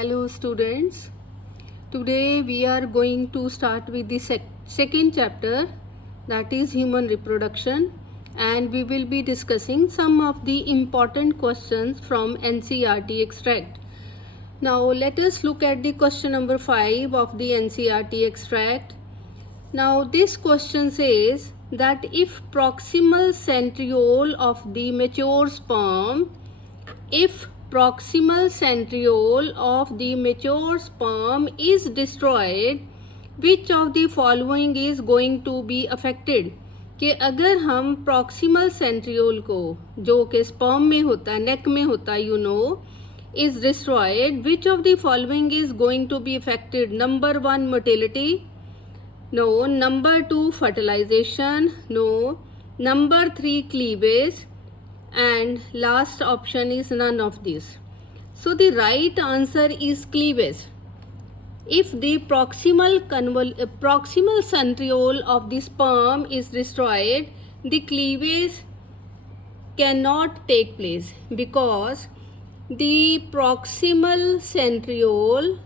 Hello students. Today we are going to start with the second chapter, that is human reproduction, and we will be discussing some of the important questions from NCERT extract. Now let us look at the question number 5 of the NCERT extract. Now this question says that if proximal centriole of the mature sperm, if proximal centriole of the mature sperm is destroyed, which of the following is going to be affected? कि अगर हम proximal centriole को, जो कि sperm में होता है, neck में होता है, is destroyed, which of the following is going to be affected? Number 1, motility. No. Number 2, fertilization. No. Number 3, cleavage. And last option is none of these. So the right answer is cleavage. If the proximal centriole of the sperm is destroyed, the cleavage cannot take place, because the proximal centriole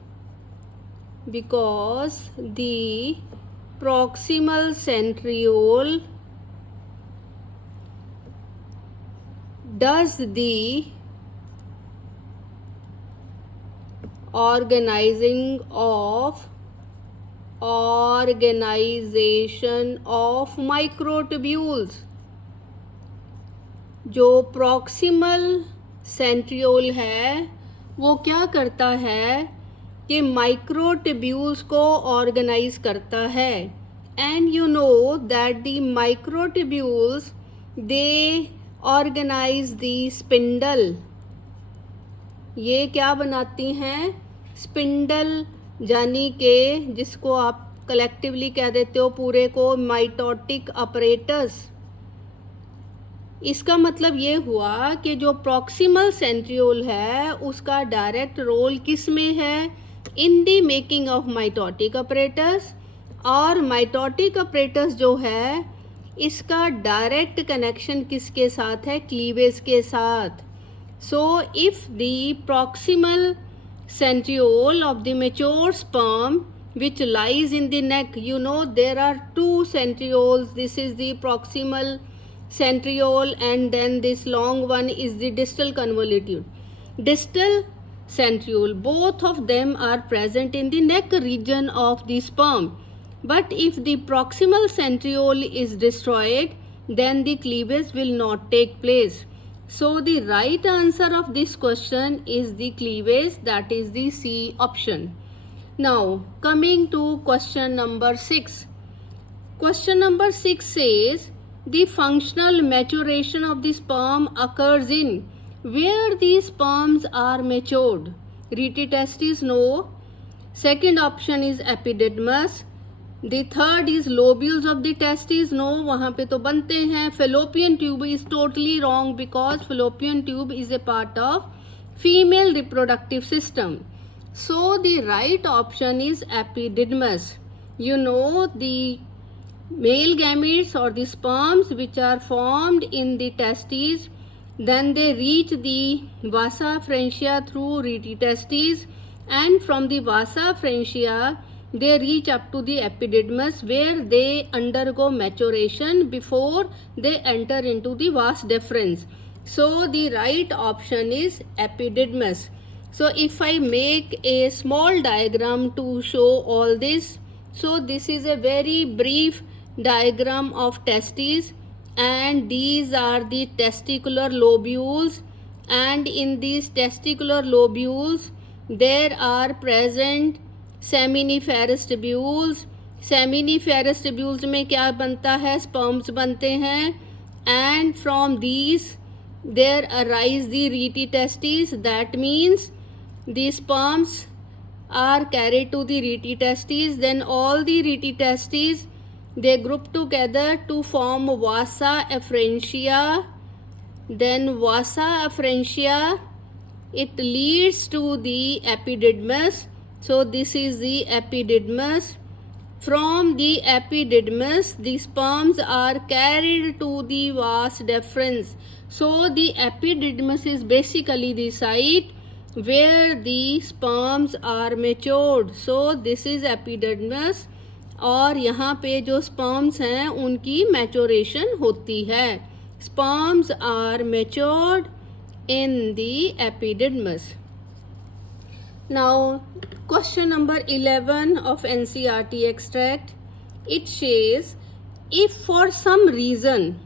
does the organization of microtubules. जो proximal centriole है वो क्या करता है कि microtubules को organize करता है. And you know that the microtubules, they organize the spindle. ये क्या बनाती हैं? स्पिंडल, यानी के जिसको आप कलेक्टिवली कह देते हो पूरे को माइटोटिक अपरेटस. इसका मतलब ये हुआ कि जो प्रॉक्सिमल सेंट्रियोल है उसका डायरेक्ट रोल किस में है? In the making of mitotic apparatus. और माइटोटिक अपरेटस जो है इसका डायरेक्ट कनेक्शन किसके साथ है? क्लीवेज के साथ. So if the proximal centriole of the mature sperm which lies in the neck, there are two centrioles. This is the proximal centriole and then this long one is the distal convoluted. Distal centriole, both of them are present in the neck region of the sperm. But if the proximal centriole is destroyed, then the cleavage will not take place. So the right answer of this question is the cleavage, that is the C option. Now coming to question number 6. Question number 6 says the functional maturation of the sperm occurs in where the sperms are matured. Rete testis, no. Second option is epididymis. The third is lobules of the testes, no. वहाँ पे तो बनते हैं. Fallopian tube is totally wrong because fallopian tube is a part of female reproductive system. So the right option is epididymis. The male gametes or the sperms which are formed in the testes, then they reach the vasa efferentia through rete testis, and from the vasa efferentia they reach up to the epididymis where they undergo maturation before they enter into the vas deferens. So the right option is epididymis. So if I make a small diagram to show all this, so this is a very brief diagram of testes, and these are the testicular lobules, and in these testicular lobules there are present seminiferous tubules. Seminiferous tubules में क्या बनता है? Sperms बनते हैं. And from these there arise the rete testis. That means the sperms are carried to the rete testis. Then all the rete testis they group together to form vasa efferentia. Then vasa efferentia, it leads to the epididymis. So this is the epididymis. From the epididymis, the sperms are carried to the vas deferens. So the epididymis is basically the site where the sperms are matured. So this is epidermis, और यहाँ पे जो sperms हैं उनकी maturation होती है. Sperms are matured in the epidermis. Now question number 11 of NCERT extract. It says if for some reason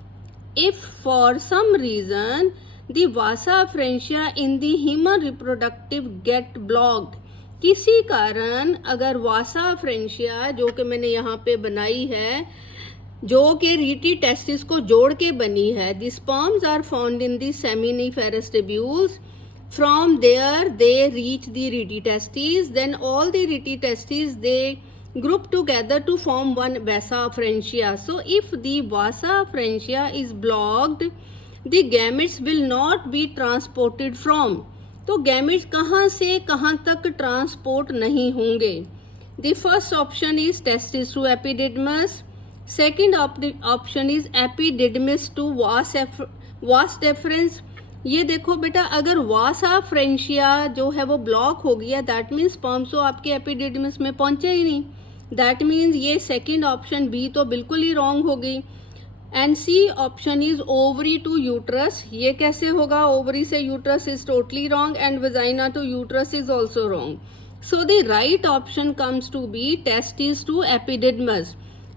the vasa afferentia in the human reproductive get blocked, किसी कारण अगर वासा अफ्रेंशिया जो कि मैंने यहाँ पे बनाई है, जो कि रीटी टेस्टिस को जोड़ के बनी है, the sperms are found in the seminiferous tubules, from there they reach the rete testes, then all the rete testes they group together to form one vasa afferentia. So if the vasa afferentia is blocked, the gametes will not be transported from, तो gametes कहाँ से कहाँ तक transport नहीं होंगे. The first option is testis to epididymis, second option is epididymis to vas deferens. ये देखो बेटा, अगर वासा फ्रेंशिया जो है वो ब्लॉक हो गया, दैट मीन्स स्पर्म्स तो आपके एपिडिडमिस में पहुंचे ही नहीं. दैट मीन्स ये सेकंड ऑप्शन बी तो बिल्कुल ही रॉन्ग हो गई. And C option is ovary to uterus. ये कैसे होगा? ओवरी से uterus is totally wrong and vagina to uterus is also wrong. So the right option comes to be testis to epididymis.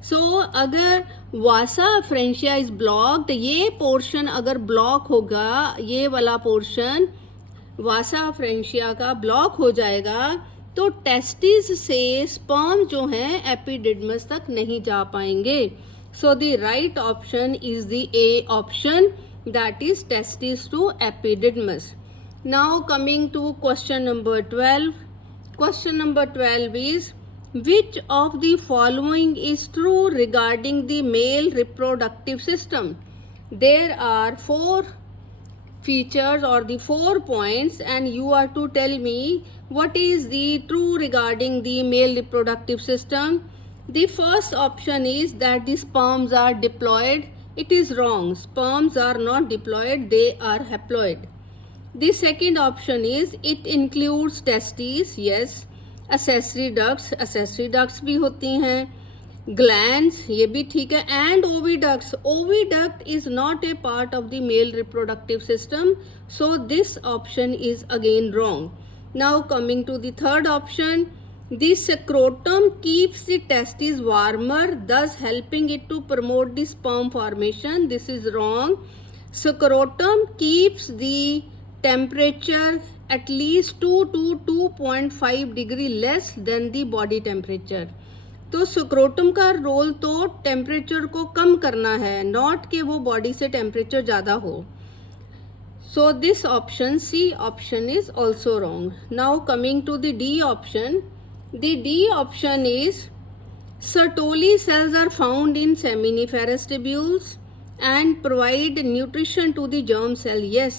So अगर vasa deferentia is blocked, ये portion अगर block होगा, ये वाला पोर्शन वासा फ्रेंशिया का ब्लॉक हो जाएगा, तो टेस्टिस से स्पर्म जो हैं एपिडिडमस तक नहीं जा पाएंगे. So the right option is the A option, that is testis to epididymis. Now coming to question number 12. Question number 12 is which of the following is true regarding the male reproductive system? There are 4 features or the 4 points, and you are to tell me what is the true regarding the male reproductive system. The first option is that the sperms are diploid. It is wrong. Sperms are not diploid, they are haploid. The second option is it includes testes. Yes. Accessory ducts भी होती हैं. Glands, ये भी ठीक है. And oviducts. Oviduct is not a part of the male reproductive system, so this option is again wrong. Now coming to the third option, the scrotum keeps the testis warmer, thus helping it to promote the sperm formation. This is wrong. Scrotum keeps the temperature at least 2 to 2.5 degree less than the body temperature. तो scrotum का role तो temperature को कम करना है, not कि वो body से temperature ज़्यादा हो. So this option C option is also wrong. Now coming to the D option. The D option is sertoli cells are found in seminiferous tubules and provide nutrition to the germ cell. Yes,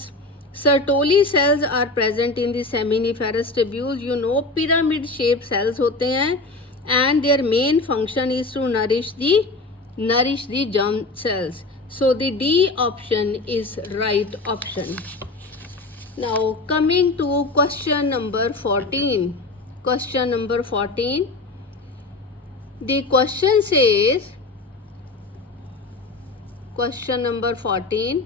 Sertoli cells are present in the seminiferous tubules. You know, pyramid shaped cells होते हैं, and their main function is to nourish the germ cells. So the D option is right option. Now coming to question number 14. Question number 14. The question says, question number 14,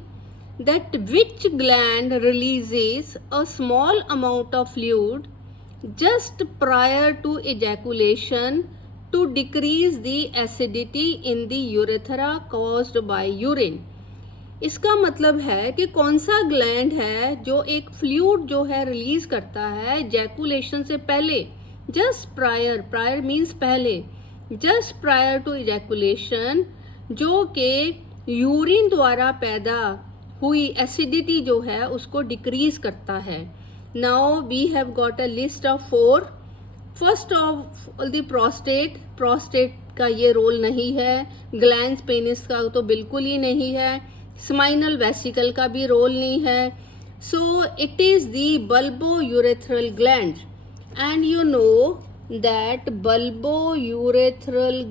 that which gland releases a small amount of fluid just prior to ejaculation to decrease the acidity in the urethra caused by urine. इसका मतलब है कि कौन सा gland है जो एक fluid जो है रिलीज करता है एजैकुलेशन से पहले, जस्ट प्रायर मीन्स पहले, जस्ट प्रायर टू एजैकुलेशन, जो कि यूरिन द्वारा पैदा हुई एसिडिटी जो है उसको डिक्रीज करता है. Now we have got a list of 4. First of the prostate का ये रोल नहीं है, ग्लैंड्स पेनिस का तो बिल्कुल ही नहीं है, स्माइनल वेसिकल का भी रोल नहीं है. So it is the bulbo urethral gland, and you know that bulbo urethral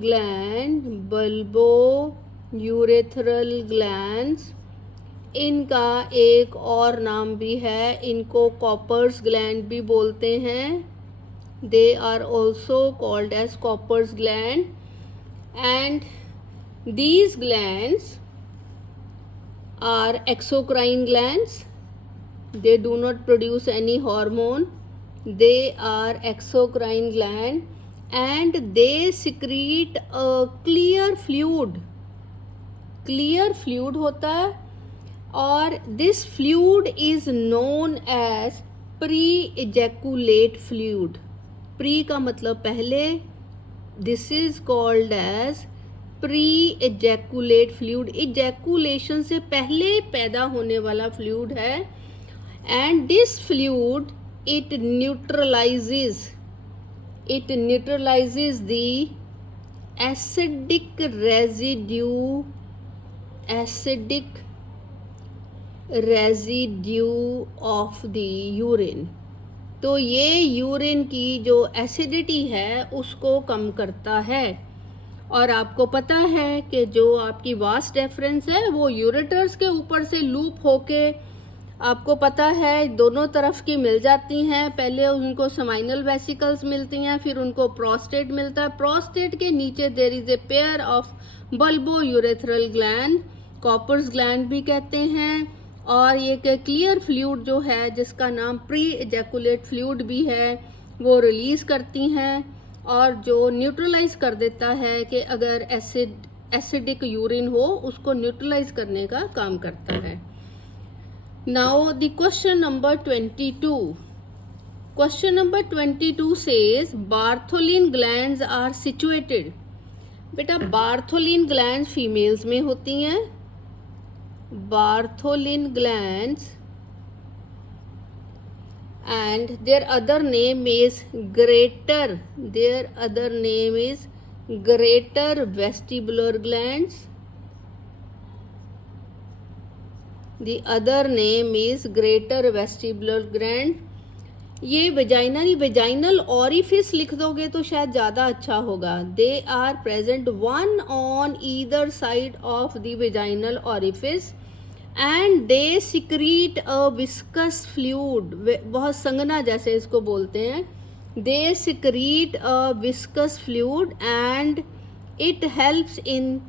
glands इनका एक और नाम भी है, इनको कॉपर्स ग्लैंड भी बोलते हैं। They are also called as Cowper's gland. And these glands are exocrine glands. They do not produce any hormone. They are exocrine gland and they secrete a clear fluid. Clear fluid होता है और this fluid is known as pre-ejaculate fluid. Pre का मतलब पहले, this is called as pre ejaculate fluid. Ejaculation से पहले पैदा होने वाला फ्लूइड है। And this fluid it neutralises the acidic residue of the urine. तो ये यूरिन की जो एसिडिटी है उसको कम करता है। और आपको पता है कि जो आपकी वास डेफरेंस है वो यूरेटर्स के ऊपर से लूप होके आपको पता है दोनों तरफ की मिल जाती हैं। पहले उनको सेमाइनल वेसिकल्स मिलती हैं, फिर उनको प्रोस्टेट मिलता है। प्रोस्टेट के नीचे there is a pair of bulbourethral gland, Cowper's gland भी कहते हैं। और ये क्लियर फ्लूइड जो है जिसका नाम प्री एजैकुलेट फ्लूइड भी है वो रिलीज करती हैं और जो न्यूट्रलाइज कर देता है कि अगर एसिडिक यूरिन हो उसको न्यूट्रलाइज करने का काम करता है। Now the question number 22। Question number 22 says Bartholin glands are situated. बेटा बार्थोलिन ग्लैंड्स फीमेल्स में होती हैं। Bartholin glands and their other name is greater vestibular glands. The other name is greater vestibular gland. ये vaginal orifice लिख दोगे तो शायद ज़्यादा अच्छा होगा। They are present one on either side of the vaginal orifice and they secrete a viscous fluid. बहुत संगना जैसे इसको बोलते हैं। They secrete a viscous fluid and it helps in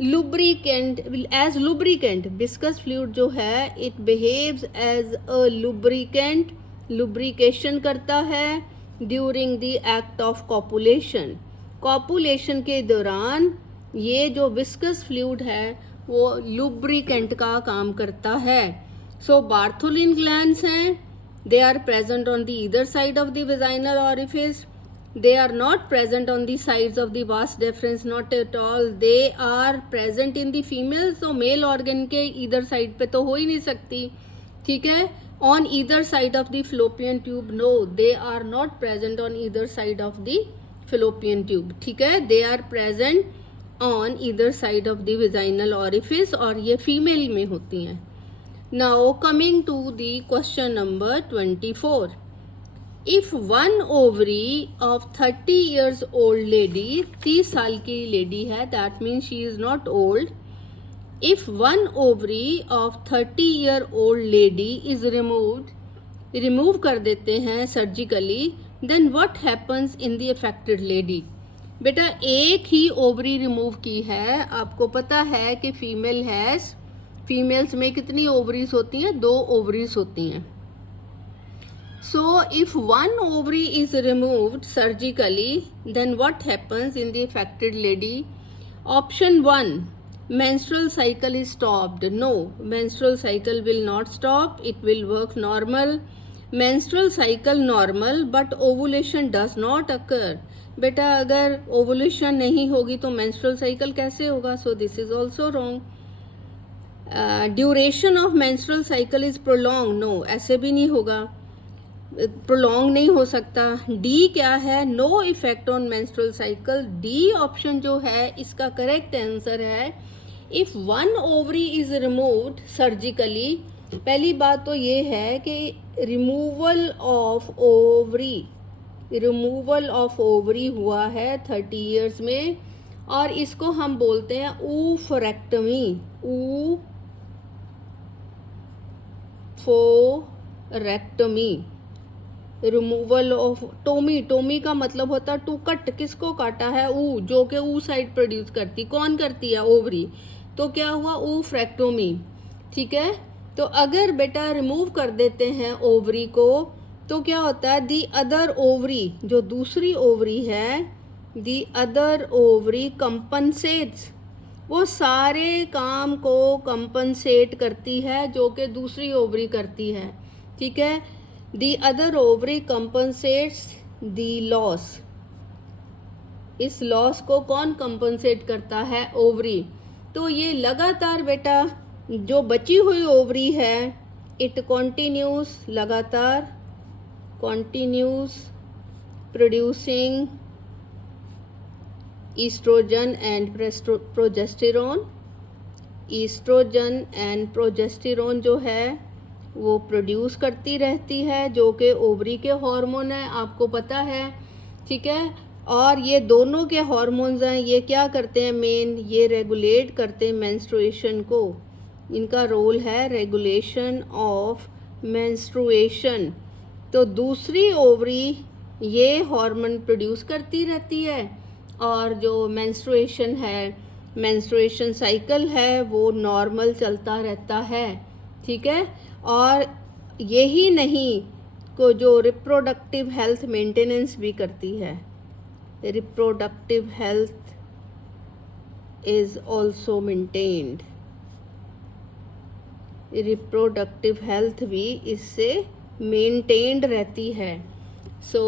lubricant as lubricant. Viscous fluid जो है it behaves as a lubricant, lubrication करता है during the act of copulation. Copulation के दौरान ये जो विस्कस फ्लूइड है वो लुब्रिकेंट का काम करता है। सो बार्थोलिन ग्लैंड्स हैं, they are present on the either side of the vaginal orifice. They are not present on the sides of the vas deferens, not at all. They are present in the female. तो male organ के either side पे तो हो ही नहीं सकती, ठीक है। On either side of the fallopian tube, no, they are not present on either side of the fallopian tube, ठीक है। दे are present on either side of the vaginal orifice और ये फीमेल में होती हैं। Now coming to the question number 24. If one ovary of 30 years old lady, 30 साल की lady है, that means she is not old. If one ovary of 30-year-old lady is removed, remove कर देते हैं surgically, then what happens in the affected lady? बेटा एक ही ovary remove की है। आपको पता है कि फीमेल्स में कितनी ओवरीज होती हैं? 2 ओवरीज होती हैं। So if one ovary is removed surgically then what happens in the affected lady? Option 1, menstrual cycle is stopped. No, menstrual cycle will not stop, it will work normal. Menstrual cycle normal but ovulation does not occur. बेटा अगर ovulation नहीं होगी तो menstrual cycle कैसे होगा? So this is also wrong. Duration of menstrual cycle is prolong. No, ऐसे भी नहीं होगा, प्रोलॉन्ग नहीं हो सकता। डी क्या है? No effect on menstrual cycle. D option जो है इसका करेक्ट आंसर है। If one ovary is removed surgically, पहली बात तो ये है कि रिमूवल ऑफ ओवरी हुआ है 30 इयर्स में और इसको हम बोलते हैं ऊफरेक्टमी। ओफोरेक्टमी, रिमूवल ऑफ टोमी, टोमी का मतलब होता है टू कट, किसको काटा है, ऊ, जो कि ऊ साइड प्रोड्यूस करती, कौन करती है, ओवरी, तो क्या हुआ, ओफ्रेक्टोमी, ठीक है। तो अगर बेटा रिमूव कर देते हैं ओवरी को तो क्या होता है, दी अदर ओवरी, जो दूसरी ओवरी है, दी अदर ओवरी कंपनसेट्स, वो सारे काम को कंपनसेट करती है जो कि दूसरी ओवरी करती है, ठीक है। The other ovary compensates the loss, इस लॉस को कौन कंपनसेट करता है, ओवरी। तो ये लगातार बेटा जो बची हुई ओवरी है, इट कॉन्टिन्यूस, लगातार continues producing estrogen and progesterone, estrogen and progesterone जो है वो प्रोड्यूस करती रहती है, जो कि ओवरी के हार्मोन है, आपको पता है, ठीक है। और ये दोनों के हार्मोन्स हैं, ये क्या करते हैं, मेन ये रेगुलेट करते हैं मेंस्ट्रुएशन को, इनका रोल है रेगुलेशन ऑफ मेंस्ट्रुएशन। तो दूसरी ओवरी ये हार्मोन प्रोड्यूस करती रहती है, और जो मेंस्ट्रुएशन है, मेंस्ट्रुएशन साइकिल है, वो नॉर्मल चलता रहता है, ठीक है। और यही नहीं को जो रिप्रोडक्टिव हेल्थ मेंटेनेंस भी करती है, reproductive health is also maintained, reproductive health भी इससे मेंटेन्ड रहती है। So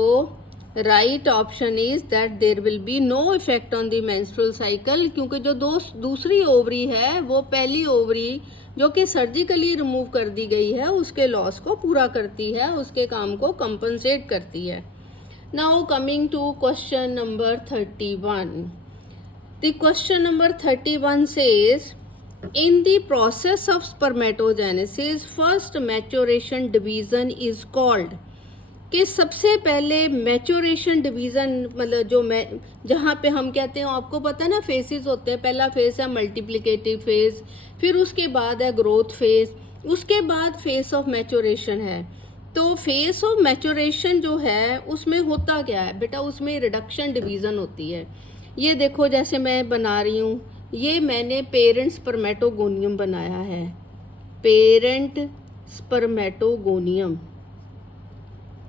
right option is that there will be no effect on the menstrual cycle, क्योंकि जो दूसरी ओवरी है वो पहली ओवरी जो कि सर्जिकली रिमूव कर दी गई है उसके लॉस को पूरा करती है, उसके काम को कंपनसेट करती है। Now coming to question number 31, the question number 31 says in the process of spermatogenesis first maturation division is called, कि सबसे पहले मैच्योरेशन डिवीज़न मतलब जो जहाँ पे हम कहते हैं, आपको पता है ना, फेसेस होते हैं, पहला फेस है मल्टीप्लिकेटिव फेज, फिर उसके बाद है ग्रोथ फेज, उसके बाद फेस ऑफ मैच्योरेशन है। तो फेस ऑफ मैच्योरेशन जो है उसमें होता क्या है बेटा, उसमें रिडक्शन डिवीज़न होती है। ये देखो जैसे मैं बना रही हूँ, ये मैंने पेरेंट स्पर्मेटोगोनियम बनाया है, parent spermatogonium,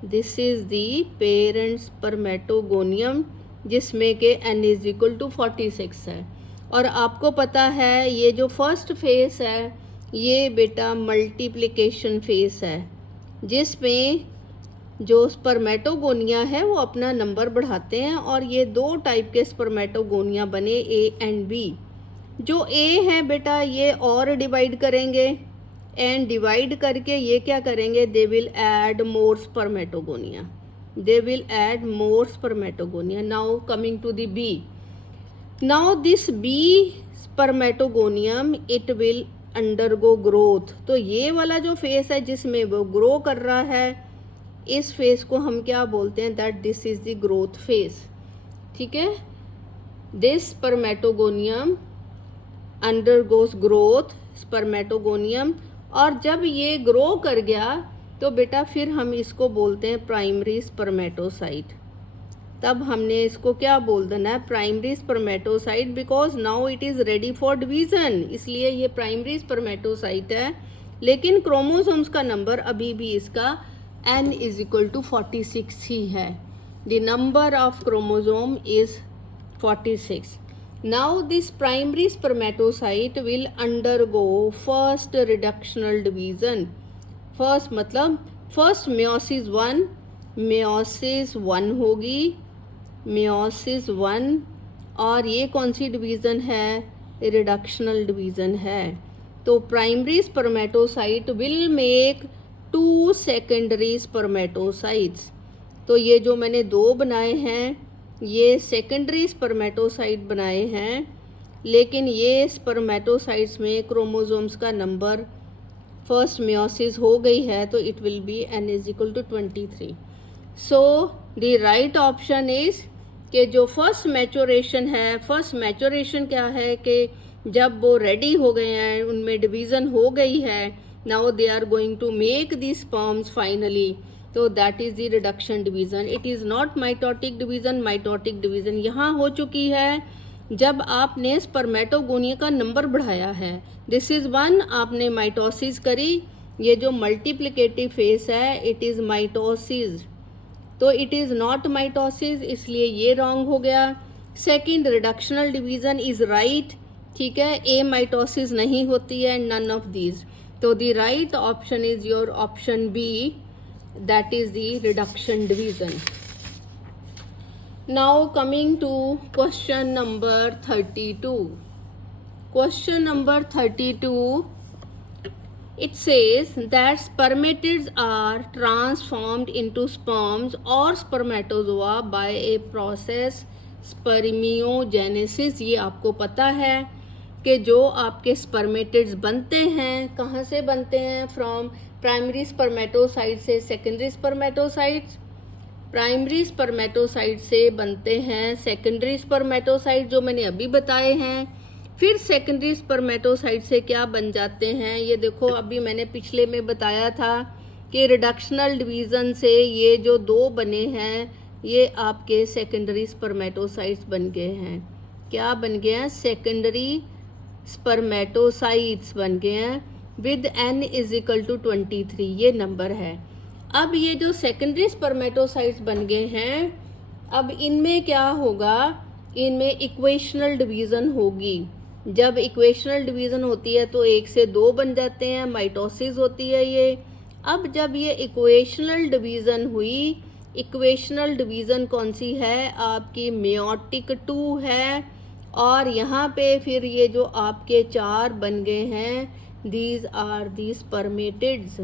this is the parent spermatogonium, जिसमें के n इज इक्वल टू 46 है। और आपको पता है ये जो फर्स्ट फेस है ये बेटा मल्टीप्लिकेशन फेस है, जिसमें जो स्पर्मेटोगोनिया है वो अपना नंबर बढ़ाते हैं, और ये दो टाइप के स्पर्मेटोगोनिया बने, ए एंड बी। जो ए है बेटा ये और डिवाइड करेंगे, एंड डिवाइड करके ये क्या करेंगे, they will add more spermatogonia, they will add more spermatogonia. Now coming to the B, now this B spermatogonium it will undergo growth. तो ये वाला जो फेस है जिसमें वो ग्रो कर रहा है, इस फेस को हम क्या बोलते हैं, that this is the growth face, ठीक है। This spermatogonium undergoes growth, spermatogonium, और जब ये ग्रो कर गया तो बेटा फिर हम इसको बोलते हैं प्राइमरी स्पर्मेटोसाइट। तब हमने इसको क्या बोल देना है, primary spermatocyte, because now it is ready for division, इसलिए ये प्राइमरी स्पर्मेटोसाइट है। लेकिन क्रोमोसोम्स का नंबर अभी भी इसका n इज इक्वल टू 46 ही है, the number of chromosome is 46। Now this primary spermatocyte will undergo first reductional division, first मतलब first meiosis 1 होगी, meiosis 1, और ये कौन सी डिवीज़न है, रिडक्शनल डिवीज़न है। तो primary spermatocyte will make 2 secondary spermatocytes. तो ये जो मैंने 2 बनाए हैं ये सेकेंडरी स्पर्मेटोसाइट बनाए हैं, लेकिन ये स्पर्मेटोसाइट्स में क्रोमोसोम्स का नंबर फर्स्ट मियोसिस हो गई है, तो it will be n is equal to 23। So the right option is कि जो फर्स्ट मैच्योरेशन है, फर्स्ट मैच्योरेशन क्या है कि जब वो रेडी हो गए हैं, उनमें डिवीज़न हो गई है, Now they are going to make these sperms finally. So that is the reduction division. It is not mitotic division. Mitotic division यहाँ हो चुकी है जब आपने स्पर्मेटोगोनिया का नंबर बढ़ाया है. This is one. आपने माइटोसिस करी. ये जो मल्टीप्लिकेटिव फेस है इट इज माइटोसिस, तो इट इज नॉट माइटोसिस, इसलिए ये रॉन्ग हो गया. Second reductional division is right. ठीक है, ए माइटोसिस नहीं होती है, नन ऑफ दीज. तो the right option is your option B, that is the reduction division. Now coming to question number 32. Question number 32, it says that spermatids are transformed into sperms or spermatozoa by a process spermiogenesis. ये आपको पता है कि जो आपके spermatids बनते हैं कहाँ से बनते हैं? फ्रॉम प्राइमरी स्पर्मेटोसाइट से सेकेंडरी स्पर्मेटोसाइट्स, प्राइमरी स्पर्मेटोसाइट से बनते हैं सेकेंडरी स्पर्मेटोसाइट जो मैंने अभी बताए हैं. फिर सेकेंडरी स्पर्मेटोसाइट से क्या बन जाते हैं? ये देखो, अभी मैंने पिछले में बताया था कि रिडक्शनल डिवीज़न से ये जो दो बने हैं ये आपके सेकेंडरी स्पर्मेटोसाइट्स बन गए हैं. क्या बन गए हैं? सेकेंडरी स्पर्मेटोसाइट्स बन गए हैं with n is equal to 23. ये नंबर है. अब ये जो सेकेंडरी स्पर्मेटोसाइट्स बन गए हैं, अब इनमें क्या होगा? इनमें इक्वेशनल डिवीज़न होगी. जब इक्वेशनल डिवीज़न होती है तो एक से दो बन जाते हैं, माइटोसिस होती है ये. अब जब ये इक्वेशनल डिवीज़न हुई, इक्वेशनल डिवीज़न कौन सी है? आपकी मेयोटिक 2 है. और यहाँ पे फिर ये जो आपके 4 बन गए हैं, दीज आर दी स्पर्मेटिड्स.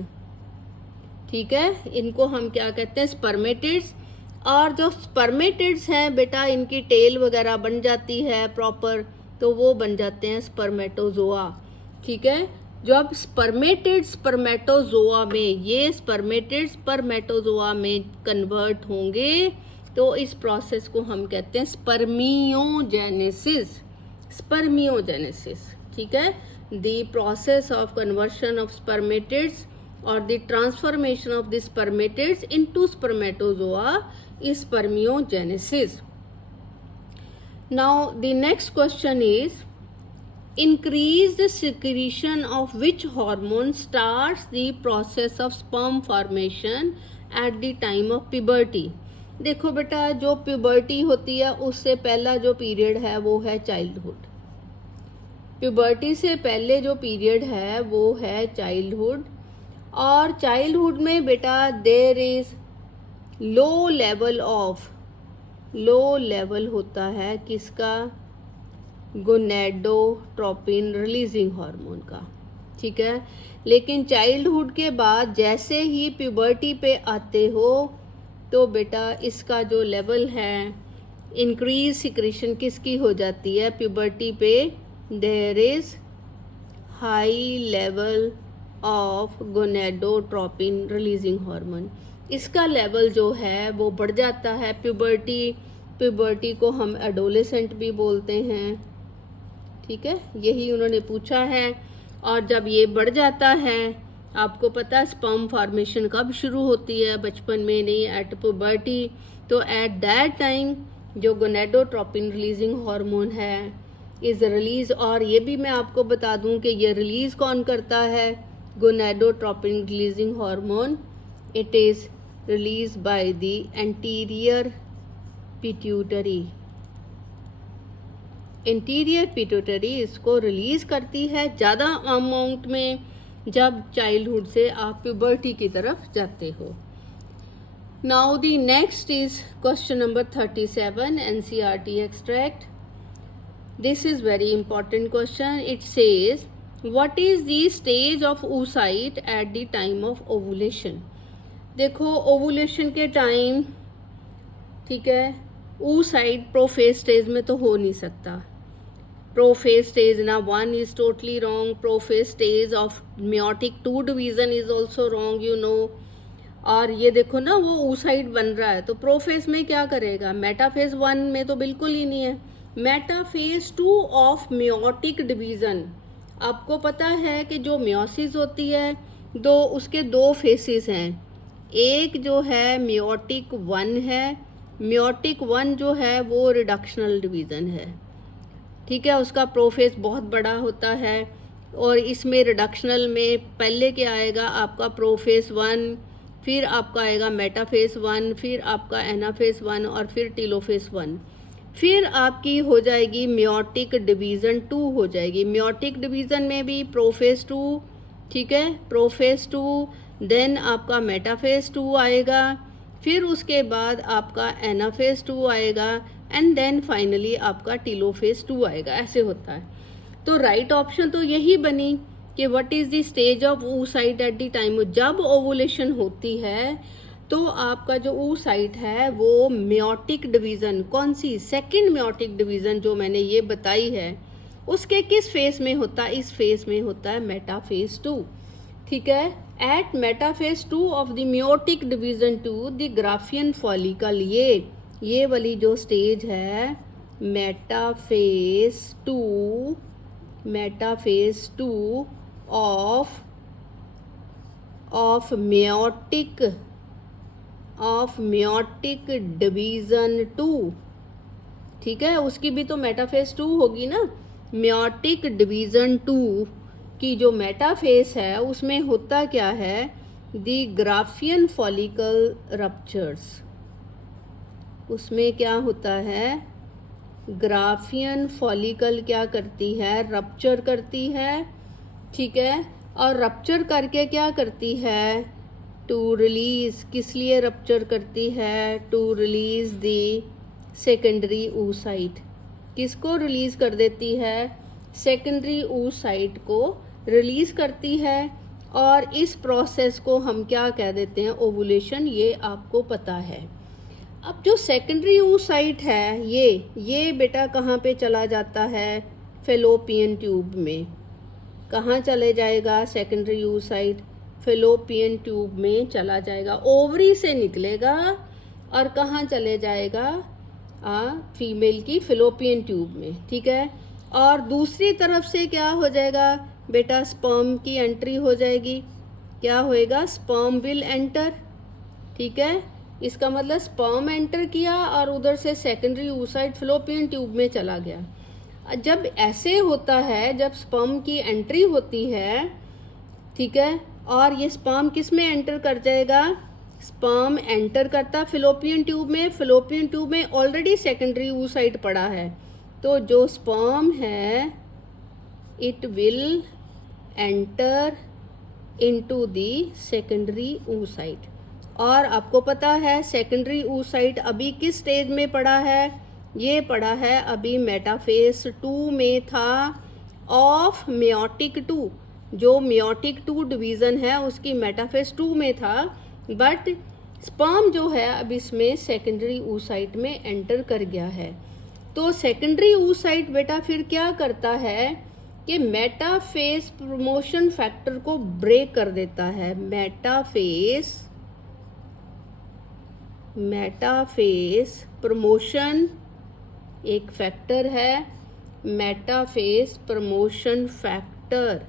ठीक है, इनको हम क्या कहते हैं? स्पर्मेटिड्स. और जो स्पर्मेटिड्स हैं बेटा, इनकी टेल वगैरह बन जाती है प्रॉपर, तो वो बन जाते हैं स्पर्मेटोजोआ. ठीक है, जब स्पर्मेटिड स्पर्मेटोजोआ में, ये स्पर्मेटिड स्पर्मेटोजोआ में कन्वर्ट होंगे तो इस प्रोसेस को हम कहते हैं स्पर्मियोजेनेसिस. स्पर्मियोजेनेसिस. ठीक है, the process of conversion of spermatids or the transformation of the spermatids into spermatozoa is spermiogenesis. Now the next question is, increased secretion of which hormone starts the process of sperm formation at the time of puberty? देखो बेटा, जो puberty होती है उससे पहला जो period है वो है चाइल्डहुड. प्यूबर्टी से पहले जो पीरियड है वो है चाइल्डहुड. और चाइल्डहुड में बेटा देर इज लो लेवल होता है किसका? गोनेडोट्रोपिन रिलीजिंग हार्मोन का. ठीक है, लेकिन चाइल्डहुड के बाद जैसे ही प्यूबर्टी पे आते हो तो बेटा इसका जो लेवल है, इंक्रीज सिक्रेशन किसकी हो जाती है? प्यूबर्टी पे there is high level of gonadotropin releasing hormone. इसका लेवल जो है वो बढ़ जाता है. प्यूबर्टी को हम एडोलेसेंट भी बोलते हैं. ठीक है, यही उन्होंने पूछा है. और जब ये बढ़ जाता है, आपको पता है स्पर्म फॉर्मेशन कब शुरू होती है? बचपन में नहीं, एट प्यूबर्टी. तो एट दैट टाइम जो गोनेडोट्रोपिन रिलीजिंग हार्मोन है इज रिलीज. और ये भी मैं आपको बता दूं कि ये रिलीज कौन करता है? gonadotropin releasing hormone. It is released by the anterior pituitary. Anterior pituitary इसको रिलीज करती है ज़्यादा अमाउंट में जब चाइल्डहुड से आप प्यूबर्टी की तरफ जाते हो. Now the next is question number 37, NCERT extract. This is very important question. It says, what is the stage of oocyte at the time of ovulation? देखो, ओवुलेशन के टाइम, ठीक है, oocyte प्रोफेज स्टेज में तो हो नहीं सकता. Prophase stage ना 1 is totally wrong. Prophase stage of meiotic 2 division is also wrong, you know. और ये देखो ना, वो oocyte बन रहा है तो प्रोफेज में क्या करेगा? मेटाफेज 1 में तो बिल्कुल ही नहीं है. मेटाफेज 2 ऑफ meiotic डिवीजन आपको पता है कि जो मियोसिस होती है उसके दो फेसेस हैं। एक जो है मियोटिक 1 है, मियोटिक 1 जो है वो रिडक्शनल डिवीज़न है, ठीक है। उसका प्रोफेस बहुत बड़ा होता है और इसमें रिडक्शनल में पहले क्या आएगा आपका प्रोफेस 1, फिर आपका आएगा मेटाफेस 1, फिर आपका एनाफेस 1 और फिर टीलोफेस 1। फिर आपकी हो जाएगी मियोटिक डिवीज़न 2 हो जाएगी। मियोटिक डिवीज़न में भी प्रोफेस 2, ठीक है, प्रोफेस 2, देन आपका मेटाफेस 2 आएगा, फिर उसके बाद आपका एनाफेस 2 आएगा एंड देन फाइनली आपका टीलोफेस 2 आएगा। ऐसे होता है। तो राइट ऑप्शन तो यही बनी कि what is the stage of oocyte eight the time, जब ओवुलेशन होती है तो आपका जो oocyte है वो मियोटिक डिवीज़न, कौन सी, सेकंड मियोटिक डिवीज़न जो मैंने ये बताई है, उसके किस फेस में होता है, इस फेस में होता है मेटाफेस 2, ठीक है। At metaphase 2 of the meiotic division 2 the Graafian follicle, ये वाली जो स्टेज है मेटाफेस 2 ऑफ मियोटिक डिवीज़न 2, ठीक है, उसकी भी तो मेटाफेस 2 होगी ना। मियोटिक डिवीज़न 2 की जो मेटाफेस है उसमें होता क्या है, द ग्राफियन फॉलिकल रप्चर्स, उसमें क्या होता है, ग्राफियन फॉलिकल क्या करती है, रप्चर करती है, ठीक है। और रप्चर करके क्या करती है, टू रिलीज, किस लिए रप्चर करती है, to release the secondary oocyte, किसको रिलीज कर देती है, सेकेंडरी oocyte को रिलीज करती है। और इस प्रोसेस को हम क्या कह देते हैं, ओवुलेशन, ये आपको पता है। अब जो सेकेंडरी oocyte है ये बेटा कहाँ पे चला जाता है, फेलोपियन ट्यूब में। कहाँ चले जाएगा सेकेंडरी oocyte, फेलोपियन ट्यूब में चला जाएगा, ओवरी से निकलेगा और कहाँ चले जाएगा, फीमेल की फेलोपियन ट्यूब में, ठीक है। और दूसरी तरफ से क्या हो जाएगा बेटा, स्पर्म की एंट्री हो जाएगी, क्या होएगा, स्पर्म विल एंटर, ठीक है। इसका मतलब स्पर्म एंटर किया और उधर से सेकेंडरी oocyte फेलोपियन ट्यूब में चला गया। जब ऐसे होता है, जब स्पर्म की एंट्री होती है, ठीक है, और ये स्पर्म किस में एंटर कर जाएगा, स्पर्म एंटर करता फेलोपियन ट्यूब में, फेलोपियन ट्यूब में ऑलरेडी सेकेंडरी oocyte पड़ा है, तो जो स्पर्म है it will enter into the secondary oocyte। और आपको पता है सेकेंडरी oocyte अभी किस स्टेज में पड़ा है, ये पड़ा है अभी मेटाफेस 2 में था ऑफ मियोटिक 2, जो मियोटिक 2 डिवीज़न है उसकी मेटाफेस 2 में था, बट स्पर्म जो है अब इसमें सेकेंडरी oocyte में एंटर कर गया है। तो सेकेंडरी oocyte बेटा फिर क्या करता है कि मेटाफेस प्रमोशन फैक्टर को ब्रेक कर देता है। मेटाफेस प्रमोशन एक फैक्टर है, मेटाफेस प्रमोशन फैक्टर,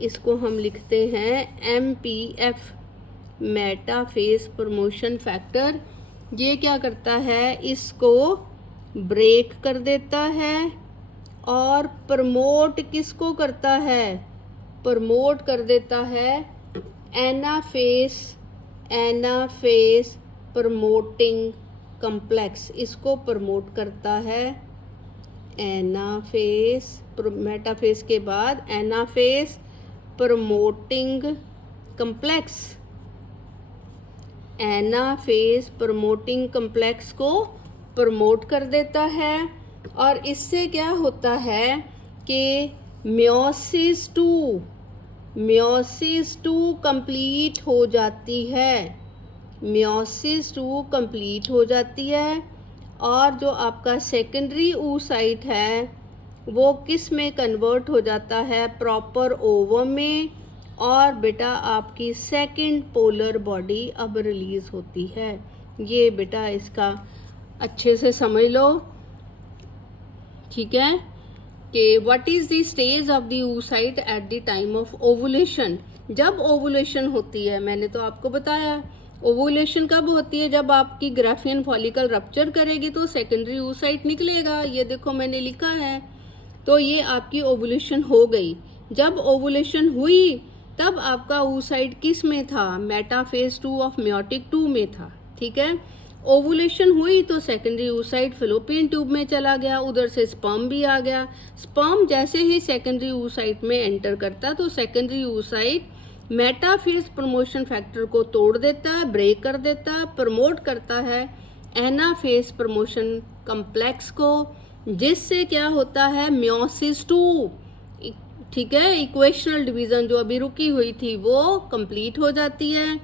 इसको हम लिखते हैं MPF, मेटाफेस प्रमोशन फैक्टर। ये क्या करता है, इसको ब्रेक कर देता है और प्रमोट किसको करता है, प्रमोट कर देता है एनाफेस प्रमोटिंग कम्प्लेक्स, इसको प्रमोट करता है मेटाफेस के बाद anaphase promoting complex, anaphase promoting complex को प्रमोट कर देता है। और इससे क्या होता है कि मियोसिस 2 कंप्लीट हो जाती है, मियोसिस 2 कंप्लीट हो जाती है। और जो आपका सेकेंडरी oocyte है वो किस में कन्वर्ट हो जाता है, प्रॉपर ओवम में, और बेटा आपकी सेकंड पोलर बॉडी अब रिलीज होती है। ये बेटा इसका अच्छे से समझ लो, ठीक है। कि what is the stage of the oocyte eight the time of ovulation. जब ओवुलेशन होती है, मैंने तो आपको बताया ओवुलेशन कब होती है, जब आपकी ग्राफियन फॉलिकल रप्चर करेगी तो सेकेंडरी oocyte निकलेगा। ये देखो मैंने लिखा है, तो ये आपकी ओवुलेशन हो गई। जब ओवुलेशन हुई तब आपका oocyte किस में था, मेटाफेज 2 ऑफ मेयोटिक 2 में था। ठीक है, ओवुलेशन हुई तो सेकेंडरी oocyte फिलोपियन ट्यूब में चला गया, उधर से स्पर्म भी आ गया। स्पर्म जैसे ही सेकेंडरी oocyte में एंटर करता तो secondary oocyte metaphase promotion factor को तोड़ देता है, ब्रेक कर देता है, प्रमोट करता है एनाफेज प्रमोशन कम्प्लेक्स को, जिससे क्या होता है मियोसिस 2, ठीक है, इक्वेशनल डिवीजन जो अभी रुकी हुई थी वो कंप्लीट हो जाती है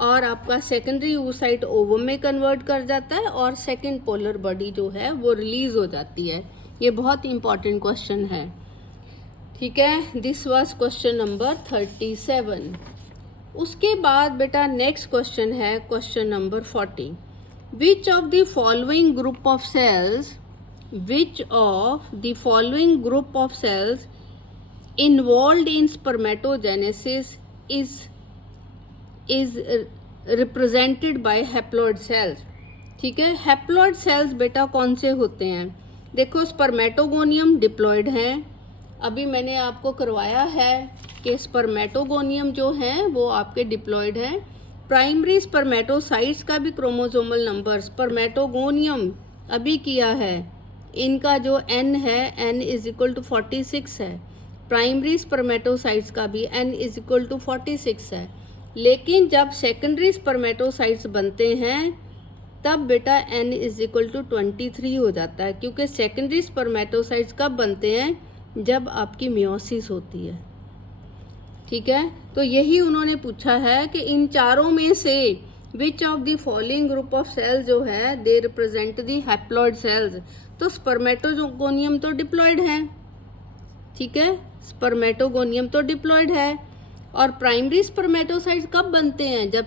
और आपका सेकेंडरी oocyte ओवम में कन्वर्ट कर जाता है और सेकेंड पोलर बॉडी जो है वो रिलीज हो जाती है। ये बहुत इंपॉर्टेंट क्वेश्चन है। ठीक है, दिस वाज क्वेश्चन नंबर 37। उसके बाद बेटा नेक्स्ट क्वेश्चन है question number 40। Which of the following group of cells involved in spermatogenesis is represented by haploid cells। ठीक है, हैप्लॉइड सेल्स बेटा कौन से होते हैं, देखो स्पर्मेटोगोनियम डिप्लॉइड हैं। अभी मैंने आपको करवाया है कि स्पर्मेटोगोनियम जो हैं वो आपके डिप्लॉइड हैं। प्राइमरी स्पर्मेटोसाइट्स का भी क्रोमोसोमल नंबर स्पर्मेटोगोनियम अभी किया है, इनका जो n है n = 46 है। प्राइमरी स्पर्मेटोसाइट्स का भी n = 46 है। लेकिन जब सेकेंडरी स्पर्मेटोसाइट्स बनते हैं तब बेटा n = 23 हो जाता है, क्योंकि सेकेंडरी स्पर्मेटोसाइट्स कब बनते हैं, जब आपकी मियोसिस होती है। ठीक है, तो यही उन्होंने पूछा है कि इन चारों में से which of the following group of cells जो है they represent the haploid cells. तो स्पर्मेटोगोनियम तो डिप्लॉइड है, ठीक है, स्पर्मेटोगोनियम तो डिप्लॉइड है। और प्राइमरी स्पर्मेटोसाइट्स कब बनते हैं, जब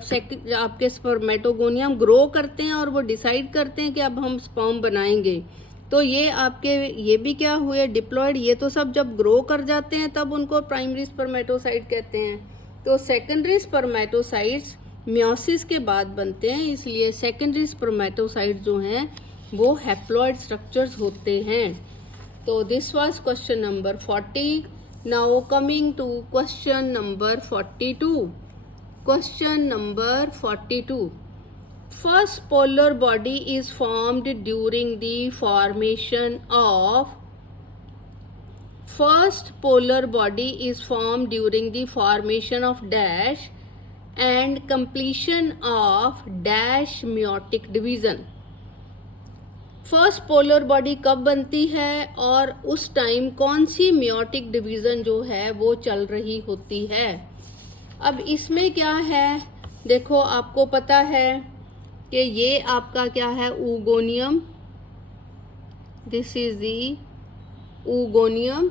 आपके स्पर्मेटोगोनियम ग्रो करते हैं और वो डिसाइड करते हैं कि अब हम स्पर्म बनाएंगे। तो ये आपके ये भी क्या हुए डिप्लॉइड, ये तो सब जब ग्रो कर जाते हैं तब उनको प्राइमरी स्पर्मेटोसाइट कहते हैं। तो सेकेंडरी स्पर्मेटोसाइट्स मियोसिस के बाद बनते हैं, इसलिए सेकेंडरी स्पर्मेटोसाइट्स जो हैं वो हैप्लॉइड स्ट्रक्चर्स होते हैं। तो this was question number 40। Now coming to question number 42। Question number 42। First polar body is formed during the formation of dash and completion of dash meiotic division। First polar body कब बनती है और उस time कौन सी meiotic division जो है वो चल रही होती है। अब इसमें क्या है, देखो आपको पता है कि ये आपका क्या है oogonium, this is the oogonium.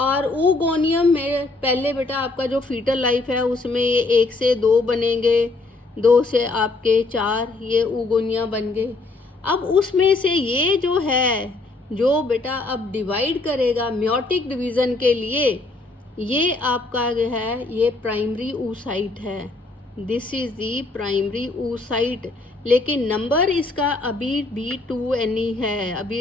और ऊगोनियम में पहले बेटा आपका जो फीटल लाइफ है उसमें ये 1 से 2 बनेंगे, 2 से आपके 4 ये ऊगोनिया बन गए। अब उसमें से ये जो है जो बेटा अब डिवाइड करेगा मियोटिक डिवीज़न के लिए, ये आपका है ये प्राइमरी oocyte है, this is the primary oocyte। लेकिन नंबर इसका अभी भी 2n ही है, अभी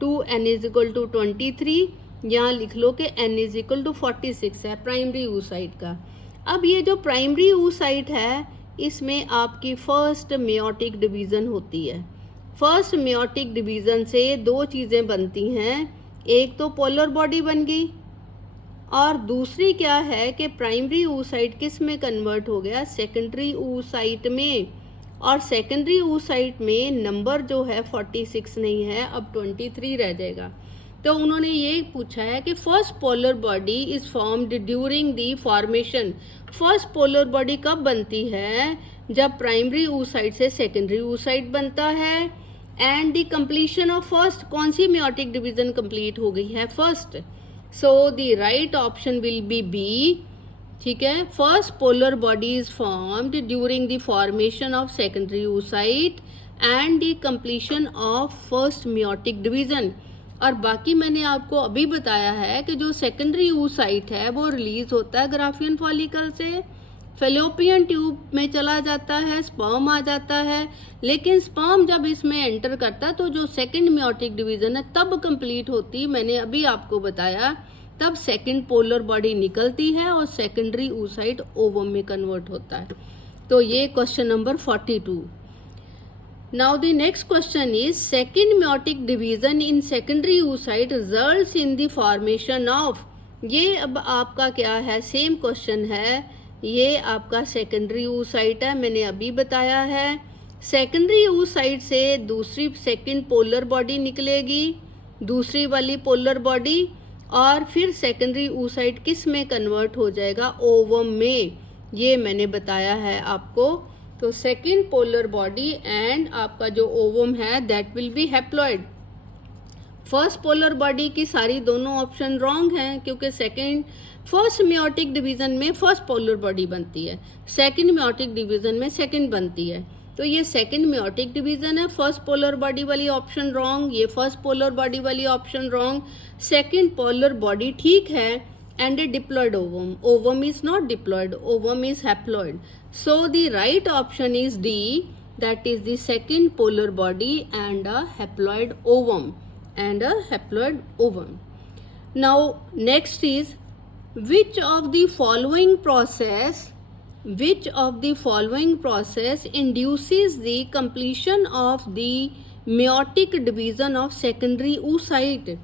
2n = 23, यहाँ लिख लो कि n = 46 है प्राइमरी oocyte का। अब ये जो प्राइमरी oocyte है इसमें आपकी फर्स्ट मियोटिक डिवीज़न होती है। फर्स्ट मियोटिक डिवीज़न से 2 चीज़ें बनती हैं, एक तो पोलर बॉडी बन गई और दूसरी क्या है कि प्राइमरी oocyte किस में कन्वर्ट हो गया, सेकेंडरी oocyte में। और सेकेंडरी oocyte में नंबर जो है 46 नहीं है, अब 23 रह जाएगा। तो उन्होंने ये पूछा है कि first polar body is formed during the formation. First polar body कब बनती है, जब प्राइमरी oocyte से सेकेंडरी oocyte बनता है and the completion of first, कौन सी मियोटिक डिवीज़न कंप्लीट हो गई है, first. So the right option will be B. ठीक है, first polar body is formed during the formation of secondary oocyte and the completion of first meiotic division. और बाकी मैंने आपको अभी बताया है कि जो सेकेंडरी oocyte है वो रिलीज होता है ग्राफियन फॉलिकल से, फेलोपियन ट्यूब में चला जाता है, स्पर्म आ जाता है, लेकिन स्पर्म जब इसमें एंटर करता है तो जो सेकंड मेयोटिक डिवीजन है तब कंप्लीट होती, मैंने अभी आपको बताया, तब सेकंड पोलर बॉडी निकलती है और सेकेंडरी oocyte ओवम में कन्वर्ट होता है। तो ये question number 42। Now the next question is second meiotic division in secondary oocyte results in the formation of, ये अब आपका क्या है, सेम क्वेश्चन है, ये आपका सेकेंडरी oocyte है, मैंने अभी बताया है। सेकेंडरी oocyte से दूसरी सेकंड पोलर बॉडी निकलेगी, दूसरी वाली पोलर बॉडी, और फिर सेकेंडरी oocyte किस में कन्वर्ट हो जाएगा, ओवम में, ये मैंने बताया है आपको। तो सेकेंड पोलर बॉडी एंड आपका जो ओवम है that will be haploid. First polar body की सारी दोनों ऑप्शन रॉन्ग हैं, क्योंकि फर्स्ट मेयोटिक डिवीजन में फर्स्ट पोलर बॉडी बनती है, सेकेंड मेयोटिक डिवीजन में सेकेंड बनती है। तो ये सेकेंड मेयोटिक डिवीजन है, फर्स्ट पोलर बॉडी वाली ऑप्शन रॉन्ग, ये फर्स्ट पोलर बॉडी वाली option wrong. Second polar body ठीक है and a diploid ovum. Ovum is not diploid, ovum is haploid. So the right option is D, that is the second polar body and a haploid ovum, and a haploid ovum. Now next is which of the following process induces the completion of the meiotic division of secondary oocyte?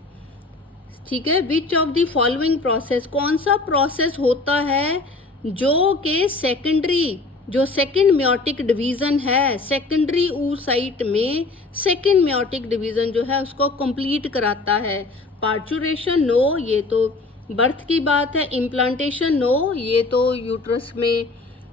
ठीक है, which of the following process, कौन सा process होता है जो कि secondary, जो second meiotic division है सेकेंडरी oocyte में, सेकेंड मेयोटिक डिवीजन जो है उसको कंप्लीट कराता है। पार्चुरेशन नो, ये तो बर्थ की बात है। इम्प्लांटेशन नो, ये तो यूट्रस में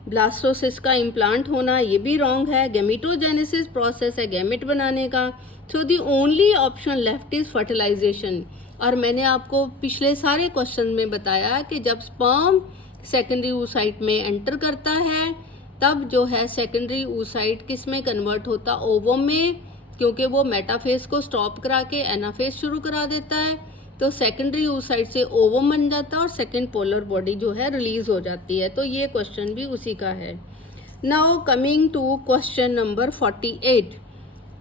ब्लास्टोसिस का इम्प्लांट होना, ये भी रॉन्ग है। गैमेटोजेनेसिस प्रोसेस है गैमेट बनाने का। So the only option left is fertilization. और मैंने आपको पिछले सारे क्वेश्चन में बताया कि जब स्पर्म सेकेंडरी oocyte में एंटर करता है तब जो है सेकेंडरी oocyte किस में कन्वर्ट होता, ओवम में, क्योंकि वो मेटाफेज को स्टॉप करा के एनाफेज शुरू करा देता है। तो सेकेंडरी oocyte से ओवम बन जाता है और सेकेंड पोलर बॉडी जो है रिलीज हो जाती है। तो ये क्वेश्चन भी उसी का है। Now coming to question number 48।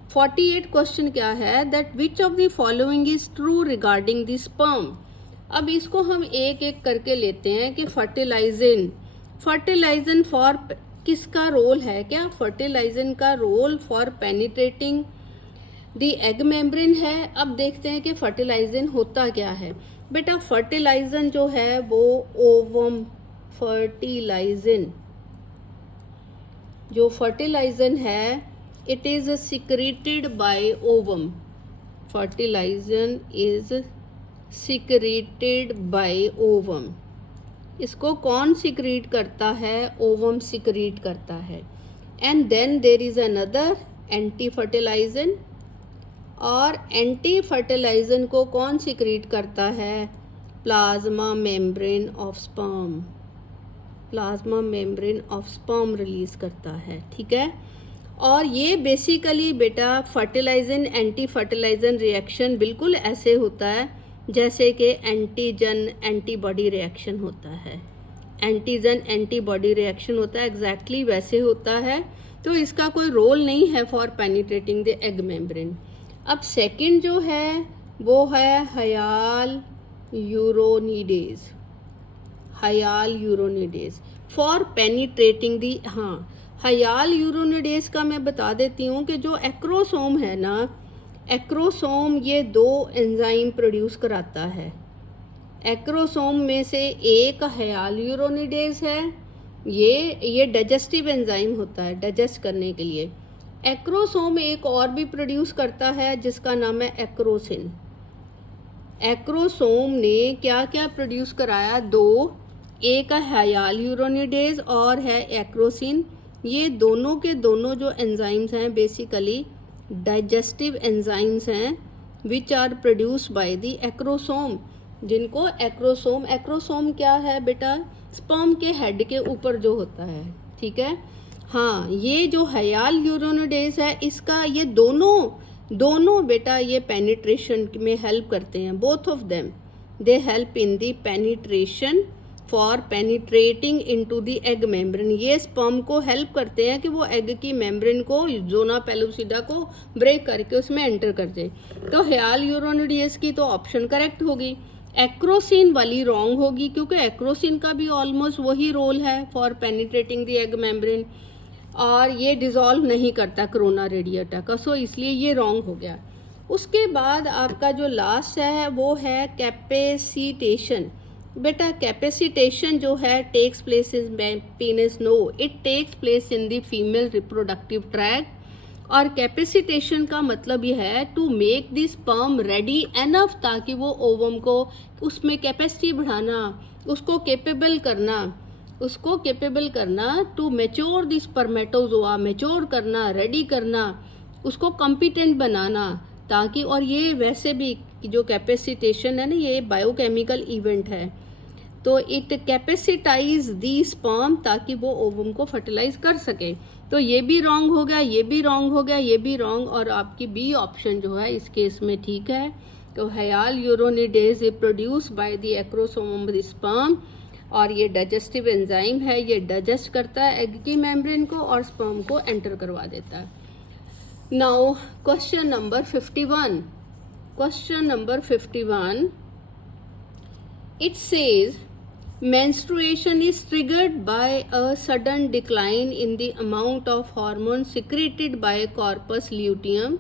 48 question क्या है, that which of the following is true regarding the sperm. अब इसको हम एक एक करके लेते हैं कि फर्टिलाइजन फॉर किसका रोल है, क्या फर्टिलाइजन का role for penetrating the egg membrane है। अब देखते हैं कि फर्टिलाइजन होता क्या है। बेटा फर्टिलाइजन जो है वो ओवम फर्टिलाइजन, जो फर्टिलाइजन है it is secreted by ovum. Fertilization is secreted by ovum. इसको कौन secrete करता है, ovum secrete करता है। and then there is another anti fertilization, और एंटी फर्टिलाइजन को कौन secrete करता है, plasma membrane of sperm, plasma membrane of sperm release करता है। ठीक है, और ये बेसिकली बेटा फर्टिलाइजन एंटी फर्टिलाइजन रिएक्शन बिल्कुल ऐसे होता है जैसे कि एंटीजन एंटीबॉडी रिएक्शन होता है। एंटीजन एंटीबॉडी रिएक्शन होता है, एग्जैक्टली वैसे होता है। तो इसका कोई रोल नहीं है for penetrating the egg membrane. अब सेकंड जो है वो है हयाल यूरोनिडेज, हयाल यूरोनिडेज फॉर पेनिट्रेटिंग दी। हाँ, हयाल यूरोनिडेज का मैं बता देती हूँ कि जो एक्रोसोम है ना, एक्रोसोम ये दो एंजाइम प्रोड्यूस कराता है। एक्रोसोम में से एक हयाल यूरोनिडेज है, ये डाइजेस्टिव एंजाइम होता है डाइजेस्ट करने के लिए। एक्रोसोम एक और भी प्रोड्यूस करता है जिसका नाम है एक्रोसिन। एक्रोसोम ने क्या क्या प्रोड्यूस कराया, दो, एक है हयाल यूरोनिडेज और है एक्रोसिन। ये दोनों के दोनों जो एंजाइम्स हैं बेसिकली डाइजेस्टिव एंजाइम्स हैं which are produced by the acrosome, जिनको एक्रोसोम क्या है बेटा, स्पर्म के हेड के ऊपर जो होता है। ठीक है, हाँ, ये जो हयाल यूरोनिडेज है इसका ये दोनों दोनों बेटा ये पेनिट्रेशन में हेल्प करते हैं, both of them they help in the penetration for penetrating into the egg membrane. ये स्पर्म को हेल्प करते हैं कि वो एग की मेम्ब्रेन को, जोना पेलुसिडा को ब्रेक करके उसमें एंटर कर जाए। तो ह्यालुरोनिडेज की तो ऑप्शन करेक्ट होगी। एक्रोसिन वाली रॉन्ग होगी, क्योंकि एक्रोसिन का भी ऑलमोस्ट वही रोल है for penetrating the egg membrane, और ये डिज़ोल्व नहीं करता कोरोना रेडिएटा का, सो इसलिए ये रॉन्ग हो गया। उसके बाद आपका जो लास्ट है वो है कैपेसिटेशन। बेटा कैपेसिटेशन जो है takes place in penis, no, it takes place in the female reproductive tract. और कैपेसिटेशन का मतलब ये है to make this sperm ready enough, ताकि वो ओवम को, उसमें कैपेसिटी बढ़ाना, उसको केपेबल करना to mature this spermatozoa, mature करना, रेडी करना, उसको कॉम्पिटेंट बनाना, ताकि, और ये वैसे भी जो कैपेसिटेशन है ना, ये बायोकेमिकल इवेंट है, तो इट कैपेसिटाइज दी स्पर्म, ताकि वो ओवम को फर्टिलाइज कर सके। तो ये भी रॉन्ग हो गया, ये भी रॉन्ग हो गया, ये भी रॉन्ग, और आपकी बी ऑप्शन जो है इस केस में ठीक है। तो hyaluronidase is produce by the acrosome of the sperm, और ये डाइजेस्टिव एंजाइम है, ये डाइजेस्ट करता है एग की मेम्ब्रेन को और स्पर्म को एंटर करवा देता है। Now question number 51, it says menstruation is triggered by a sudden decline in the amount of hormone secreted by corpus luteum.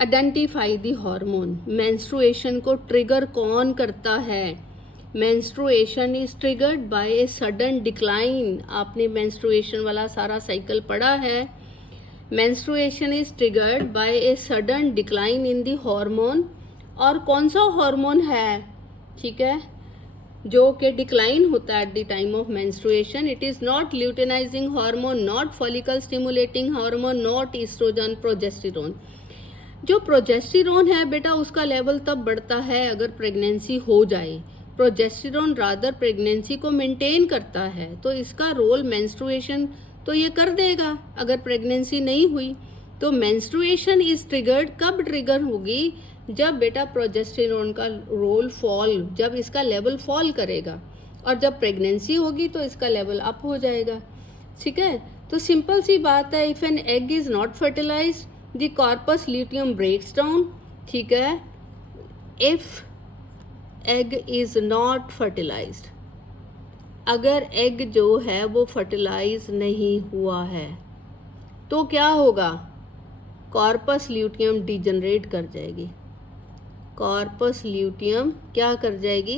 Identify the hormone. menstruation को ट्रिगर कौन करता है? menstruation is triggered by a sudden decline. आपने menstruation वाला सारा cycle पढ़ा है। menstruation is triggered by a sudden decline in the hormone, और कौन सा हार्मोन है, ठीक है, जो कि डिक्लाइन होता है at the time of menstruation. It is not luteinizing hormone, not follicle stimulating hormone, not estrogen, progesterone. जो प्रोजेस्टेरोन है बेटा उसका लेवल तब बढ़ता है अगर प्रेगनेंसी हो जाए। प्रोजेस्टेरोन रादर प्रेगनेंसी को मेंटेन करता है, तो इसका रोल मेंस्ट्रुएशन तो ये कर देगा अगर प्रेगनेंसी नहीं हुई। तो मेंस्ट्रुएशन इज ट्रिगर्ड, कब ट्रिगर होगी? जब बेटा प्रोजेस्टेरोन का रोल फॉल, जब इसका लेवल फॉल करेगा, और जब प्रेगनेंसी होगी तो इसका लेवल अप हो जाएगा। ठीक है, तो सिंपल सी बात है, if an egg is not fertilize the corpus luteum breaks down. ठीक है, if egg is not fertilized, अगर एग जो है वो फर्टिलाइज नहीं हुआ है तो क्या होगा? कॉर्पस ल्यूटियम डिजनरेट कर जाएगी। कॉर्पस ल्यूटियम क्या कर जाएगी?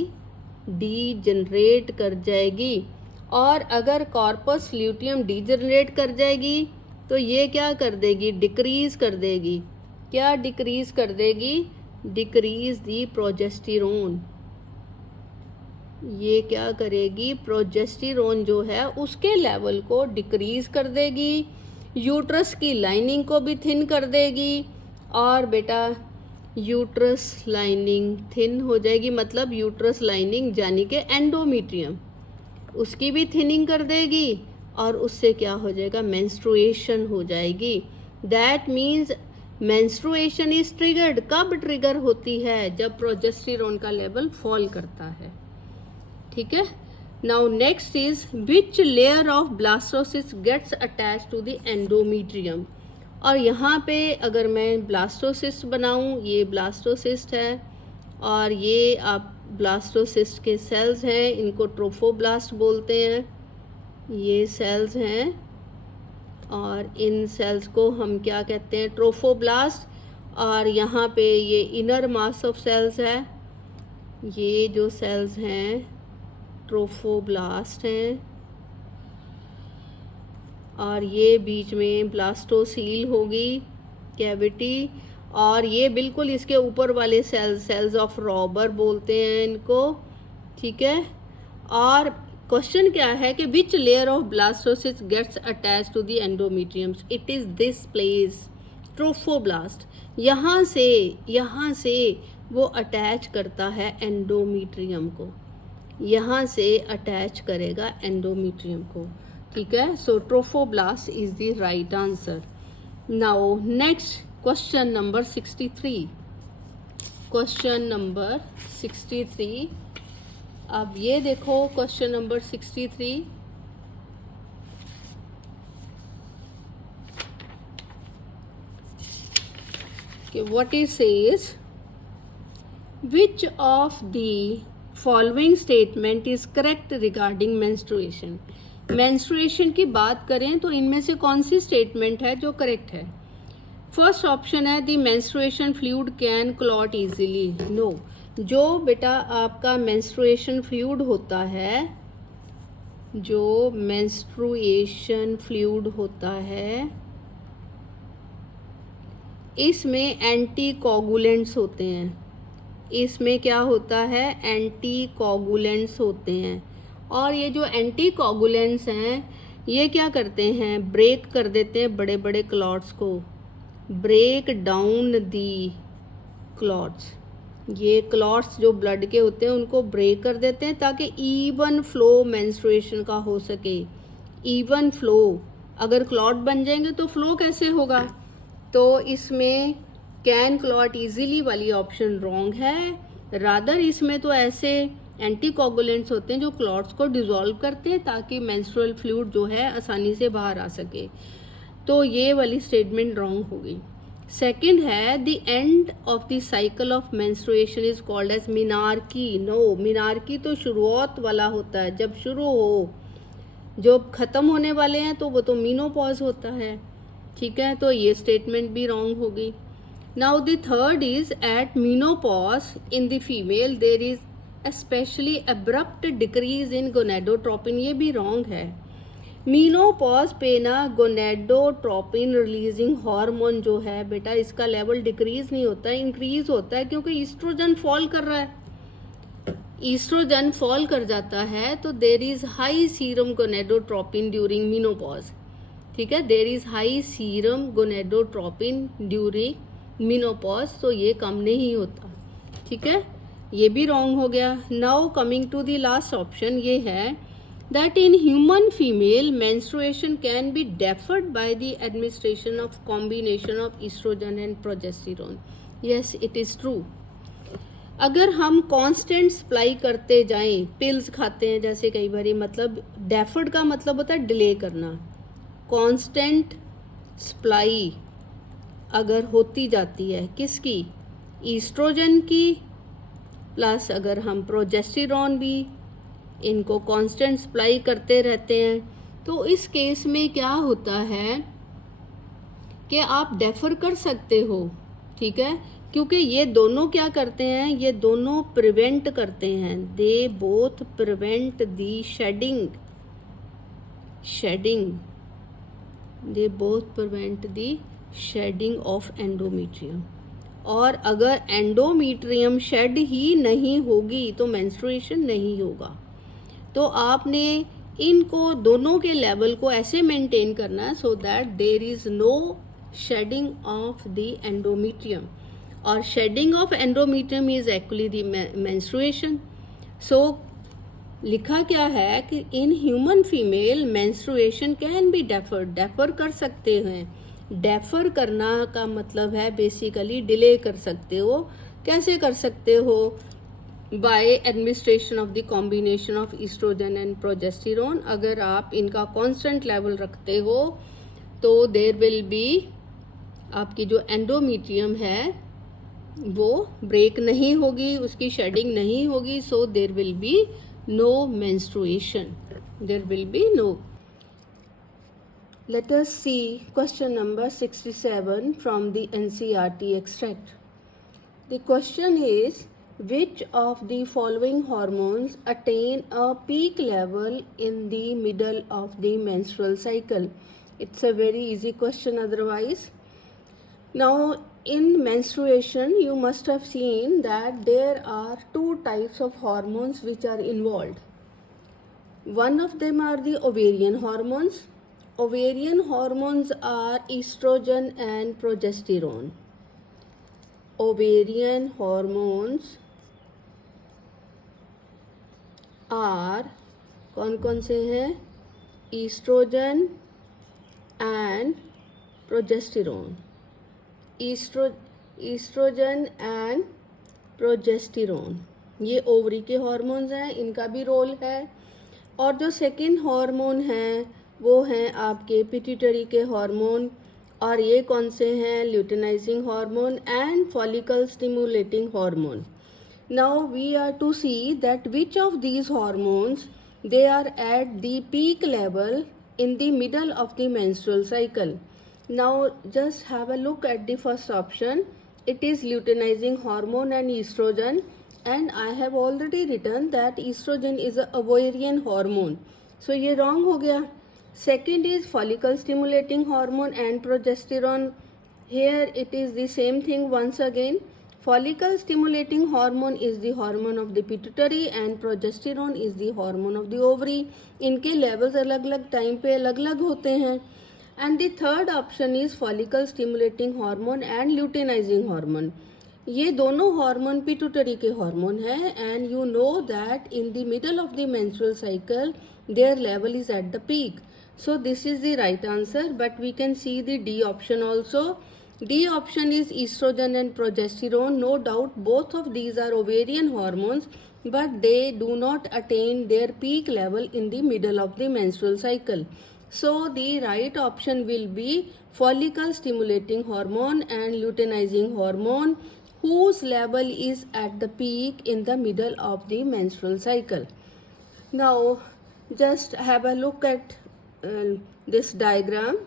डीजनरेट कर जाएगी। और अगर कॉर्पस ल्यूटियम डीजनरेट कर जाएगी तो ये क्या कर देगी? डिक्रीज कर देगी। क्या डिक्रीज कर देगी? डिक्रीज दी प्रोजेस्टेरोन। ये क्या करेगी? प्रोजेस्टेरोन जो है उसके लेवल को डिक्रीज कर देगी, यूट्रस की लाइनिंग को भी थिन कर देगी। और बेटा यूट्रस लाइनिंग थिन हो जाएगी, मतलब यूट्रस लाइनिंग यानी कि एंडोमीट्रियम, उसकी भी थिनिंग कर देगी, और उससे क्या हो जाएगा? मेंस्ट्रुएशन हो जाएगी। That means menstruation is triggered. कब ट्रिगर होती है? जब प्रोजेस्टेरोन का लेवल फॉल करता है। ठीक है, now next is which layer of blastocyst gets attach to the endometrium. और यहाँ पे अगर मैं ब्लास्टोसिस्ट बनाऊँ, ये ब्लास्टोसिस्ट है और ये आप ब्लास्टोसिस्ट के सेल्स हैं, इनको ट्रोफोब्लास्ट बोलते हैं। ये सेल्स हैं और इन सेल्स को हम क्या कहते हैं? ट्रोफोब्लास्ट। और यहाँ पे ये इनर मास ऑफ सेल्स है, ये जो सेल्स हैं ट्रोफोब्लास्ट हैं, और ये बीच में ब्लास्टोसील होगी, कैविटी, और ये बिल्कुल इसके ऊपर वाले सेल्स ऑफ रॉबर बोलते हैं इनको। ठीक है, और क्वेश्चन क्या है कि which layer of blastocyst gets attach to the endometriums? It is this place, trophoblast. यहाँ से वो अटैच करता है एंडोमीट्रियम को, यहाँ से अटैच करेगा एंडोमीट्रियम को। ठीक है, so trophoblast is the right answer. Now next question number 63, question number 63। अब ये देखो क्वेश्चन नंबर 63, कि what is says, which of the following statement is correct regarding menstruation. Menstruation की बात करें तो इनमें से कौन सी स्टेटमेंट है जो करेक्ट है। फर्स्ट ऑप्शन है the menstruation fluid can clot easily. No, जो बेटा आपका मेंस्ट्रुएशन फ्लूइड होता है, जो मेंस्ट्रुएशन फ्लूइड होता है, इसमें एंटी कोगुलेंट्स होते हैं। इसमें क्या होता है, एंटी कोगुलेंट्स होते हैं। और ये जो एंटी कोगुलेंट्स हैं ये क्या करते हैं, ब्रेक कर देते हैं बड़े बड़े क्लॉट्स को, ब्रेक डाउन दी क्लॉट्स। ये क्लॉट्स जो ब्लड के होते हैं उनको ब्रेक कर देते हैं ताकि इवन फ्लो मेंस्ट्रुएशन का हो सके। इवन फ्लो, अगर क्लॉट बन जाएंगे तो फ्लो कैसे होगा। तो इसमें कैन क्लॉट इजीली वाली ऑप्शन रॉन्ग है। रादर इसमें तो ऐसे एंटीकोगुलेंट्स होते हैं जो क्लॉट्स को डिसॉल्व करते हैं ताकि मेंस्ट्रुअल फ्लूइड जो है आसानी से बाहर आ सके। तो ये वाली स्टेटमेंट रॉन्ग होगी। सेकंड है the end of the cycle of menstruation is called as menarche. No, menarche तो शुरुआत वाला होता है, जब शुरू हो। जो खत्म होने वाले हैं तो वो तो मीनोपॉज होता है। ठीक है, तो ये स्टेटमेंट भी रॉन्ग होगी। Now the third is at menopause in the female there is specially abrupt decrease in gonadotropin. ये भी रॉन्ग है। मीनोपॉज पे ना गोनेडोट्रोपिन रिलीजिंग हार्मोन जो है बेटा, इसका लेवल डिक्रीज नहीं होता है, इंक्रीज होता है, क्योंकि ईस्ट्रोजन फॉल कर रहा है। ईस्ट्रोजन फॉल कर जाता है तो there is high serum gonadotropin during menopause. ठीक है, there is high serum gonadotropin during menopause, तो ये कम नहीं होता। ठीक है, ये भी रॉन्ग हो गया। Now coming to the last option, ये है that in human female menstruation can be deferred by the administration of combination of estrogen and progesterone. Yes, it is true. अगर हम कांस्टेंट सप्लाई करते जाएं, पिल्स खाते हैं जैसे कई बार, मतलब डेफर्ड का मतलब होता है डिले करना। कांस्टेंट सप्लाई अगर होती जाती है किसकी, ईस्ट्रोजन की, प्लस अगर हम प्रोजेस्टेरॉन भी इनको कांस्टेंट सप्लाई करते रहते हैं, तो इस केस में क्या होता है कि आप डेफर कर सकते हो। ठीक है, क्योंकि ये दोनों क्या करते हैं, ये दोनों प्रिवेंट करते हैं, they both prevent the shedding, they both prevent the shedding of endometrium. और अगर एंडोमीट्रियम शेड ही नहीं होगी तो मेंस्ट्रुएशन नहीं होगा। तो आपने इनको दोनों के लेवल को ऐसे मेंटेन करना है so that there is no shedding of the endometrium. और shedding of endometrium is actually the menstruation. So लिखा क्या है कि in human female menstruation can be deferred, defer कर सकते हैं। डेफर करना का मतलब है बेसिकली डिले कर सकते हो। कैसे कर सकते हो, by administration of the combination of estrogen and progesterone. अगर आप इनका कांस्टेंट लेवल रखते हो तो देयर विल बी, आपकी जो एंडोमीट्रियम है वो ब्रेक नहीं होगी, उसकी शेडिंग नहीं होगी, so there will be no menstruation, there will be no. Let us see question number 67 from the NCERT extract. The question is, which of the following hormones attain a peak level in the middle of the menstrual cycle? It's a very easy question otherwise. Now in menstruation you must have seen that there are two types of hormones which are involved. One of them are the ovarian hormones. Ovarian hormones are estrogen and progesterone. Ovarian hormones are कौन कौन से हैं, estrogen and progesterone. Estrogen and progesterone, ये ovary के hormones हैं, इनका भी role है। और जो सेकंड हार्मोन है वो हैं आपके पिट्यूटरी के हार्मोन, और ये कौन से हैं? Luteinizing hormone and follicle stimulating hormone. Now we are to see that which of these hormones they are at the peak level in the middle of the menstrual cycle. Now just have a look at the first option. It is luteinizing hormone and estrogen, and I have already written that estrogen is a ovarian hormone, so ये wrong हो गया. Second is follicle stimulating hormone and progesterone. Here it is the same thing once again. Follicle stimulating hormone is the hormone of the pituitary and progesterone is the hormone of the ovary. इनके levels अलग अलग time पे अलग अलग होते हैं. And the third option is follicle stimulating hormone and luteinizing hormone. ये दोनों हार्मोन पिट्यूटरी के हार्मोन हैं, and you know that in the middle of the menstrual cycle their level is at the peak. So this is the right answer, but we can see the D option also. D option is estrogen and progesterone. No doubt both of these are ovarian hormones, but they do not attain their peak level in the middle of the menstrual cycle. So the right option will be follicle stimulating hormone and luteinizing hormone, whose level is at the peak in the middle of the menstrual cycle. Now just have a look at this diagram,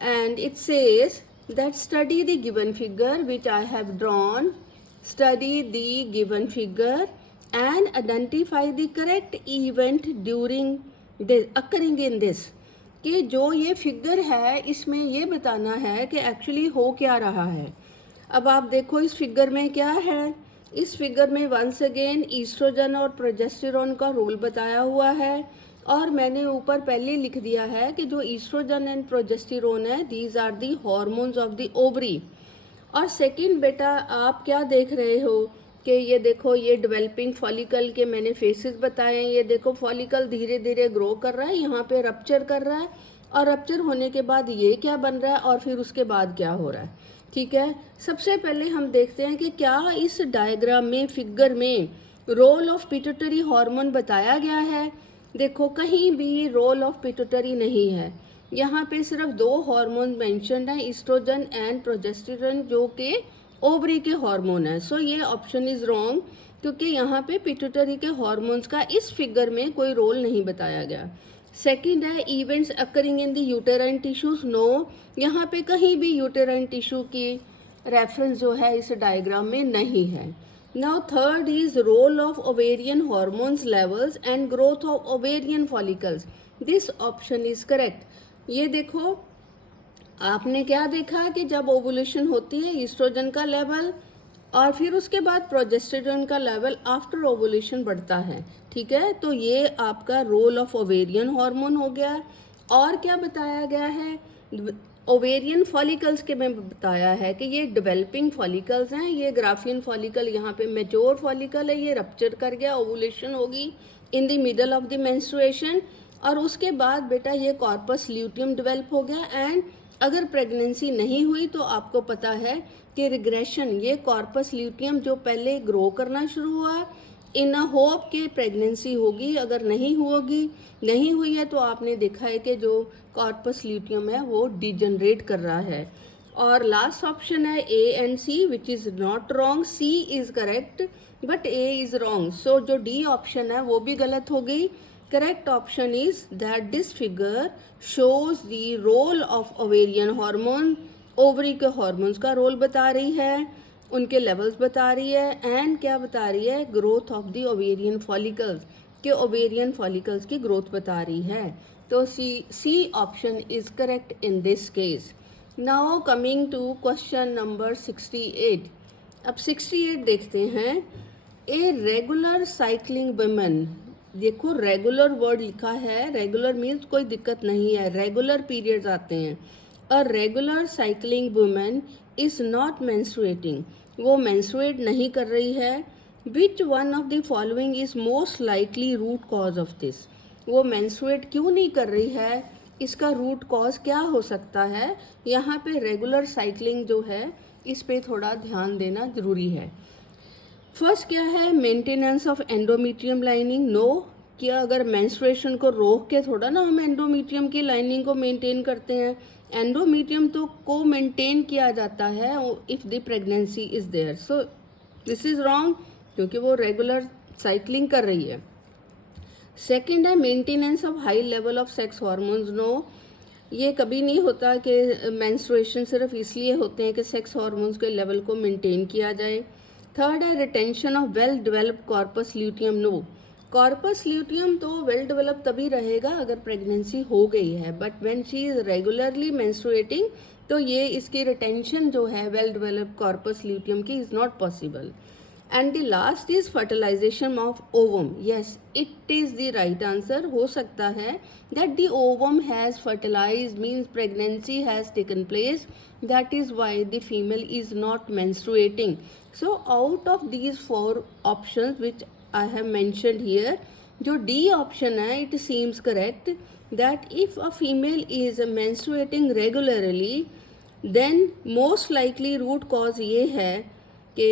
and it says that study the given figure which I have drawn. Study the given figure and identify the correct event during this occurring in this. कि जो ये figure है इसमें ये बताना है कि actually हो क्या रहा है. अब आप देखो इस फिगर में क्या है. इस फिगर में वंस अगेन ईस्ट्रोजन और प्रोजेस्टेरोन का रोल बताया हुआ है, और मैंने ऊपर पहले लिख दिया है कि जो ईस्ट्रोजन एंड प्रोजेस्टेरोन है these are the hormones of the ovary. और सेकंड बेटा आप क्या देख रहे हो कि ये देखो ये डेवलपिंग फॉलिकल के मैंने फेसेस बताए हैं. ये देखो फॉलिकल धीरे धीरे ग्रो कर रहा है, यहाँ पे रप्चर कर रहा है, और रप्चर होने के बाद ये क्या बन रहा है और फिर उसके बाद क्या हो रहा है. ठीक है, सबसे पहले हम देखते हैं कि क्या इस डायग्राम में फिगर में रोल ऑफ पिट्यूटरी हार्मोन बताया गया है. देखो कहीं भी रोल ऑफ पिट्यूटरी नहीं है, यहाँ पे सिर्फ दो हार्मोन मेंशन्ड हैं, ईस्ट्रोजन एंड प्रोजेस्टेरोन, जो कि ओवरी के हार्मोन है. सो ये ऑप्शन इज रॉन्ग, क्योंकि यहाँ पे पिट्यूटरी के हार्मोन्स का इस फिगर में कोई रोल नहीं बताया गया. सेकंड है events occurring in the uterine tissues. No, यहाँ पे कहीं भी यूटेराइन टिश्यू की रेफरेंस जो है इस डायग्राम में नहीं है. Now third is role of ovarian hormones levels and growth of ovarian follicles. This option is correct. ये देखो आपने क्या देखा कि जब ओवुलेशन होती है ईस्ट्रोजन का लेवल और फिर उसके बाद प्रोजेस्टेरोन का लेवल आफ्टर ओवुलेशन बढ़ता है. ठीक है, तो ये आपका रोल ऑफ ओवेरियन हार्मोन हो गया. और क्या बताया गया है? ओवेरियन फॉलिकल्स के में बताया है कि ये डेवलपिंग फॉलिकल्स हैं. ये ग्राफियन फॉलिकल यहाँ पे मैच्योर फॉलिकल है, ये रप्चर कर गया, ओवुलेशन होगी in the middle of the menstruation, और उसके बाद बेटा ये कॉर्पस ल्यूटियम डेवलप हो गया. एंड अगर प्रेगनेंसी नहीं हुई तो आपको पता है कि रिग्रेशन, ये कॉर्पस ल्यूटियम जो पहले ग्रो करना शुरू हुआ इन अ होप कि प्रेगनेंसी होगी, अगर नहीं हुई है तो आपने देखा है कि जो कॉर्पस ल्यूटियम है वो डिजनरेट कर रहा है. और लास्ट ऑप्शन है A and C, which is not wrong. C is correct but A is wrong. So जो डी ऑप्शन है वो भी गलत हो गई. Correct option is that this figure shows the role of ovarian hormone. Ovary के hormones का role बता रही है, उनके लेवल्स बता रही है, एंड क्या बता रही है? Growth of the ovarian follicles, के ओवेरियन फॉलिकल्स की ग्रोथ बता रही है. तो C option is correct in this case. Now coming to question number 68. अब 68 देखते हैं. ए रेगुलर साइक्लिंग वुमेन, देखो रेगुलर वर्ड लिखा है, रेगुलर मीन्स कोई दिक्कत नहीं है, रेगुलर पीरियड्स आते हैं. A regular cycling women is not menstruating, वो मेंस्ट्रुएट नहीं कर रही है. Which one of the following is most likely root cause of this, वो मेंस्ट्रुएट क्यों नहीं कर रही है इसका रूट कॉज क्या हो सकता है, यहाँ पे रेगुलर साइकिलिंग जो है इस पे थोड़ा ध्यान देना ज़रूरी है। फर्स्ट क्या है, maintenance of endometrium lining. No, क्या अगर मेंस्ट्रुएशन को रोक के थोड़ा ना हम एंडोमेट्रियम की लाइनिंग को मेंटेन करते हैं, एंडोमेट्रियम तो को मेंटेन किया जाता है if the pregnancy is there. So this is wrong, क्योंकि वो रेगुलर साइकिलिंग कर रही है। सेकेंड है maintenance of high level of sex hormones. No, ये कभी नहीं होता कि मेंस्ट्रुएशन सिर्फ इसलिए होते हैं कि सेक्स हार्मोन्स के लेवल को मेंटेन किया जाए। थर्ड है retention of well developed corpus luteum. No, corpus luteum तो वेल डेवलप तभी रहेगा अगर प्रेगनेंसी हो गई है, but when she is regularly menstruating तो ये इसकी रिटेंशन जो है वेल डेवलप्ड कॉर्पस ल्यूटियम की is not possible. And the last is fertilization of ovum. Yes, it is the right answer. हो सकता है that the ovum has fertilized, means pregnancy has taken place, that is why the female is not menstruating. So out of these four options which I have mentioned here, जो D option है, it seems correct that if a female is menstruating regularly then most likely root cause ये है कि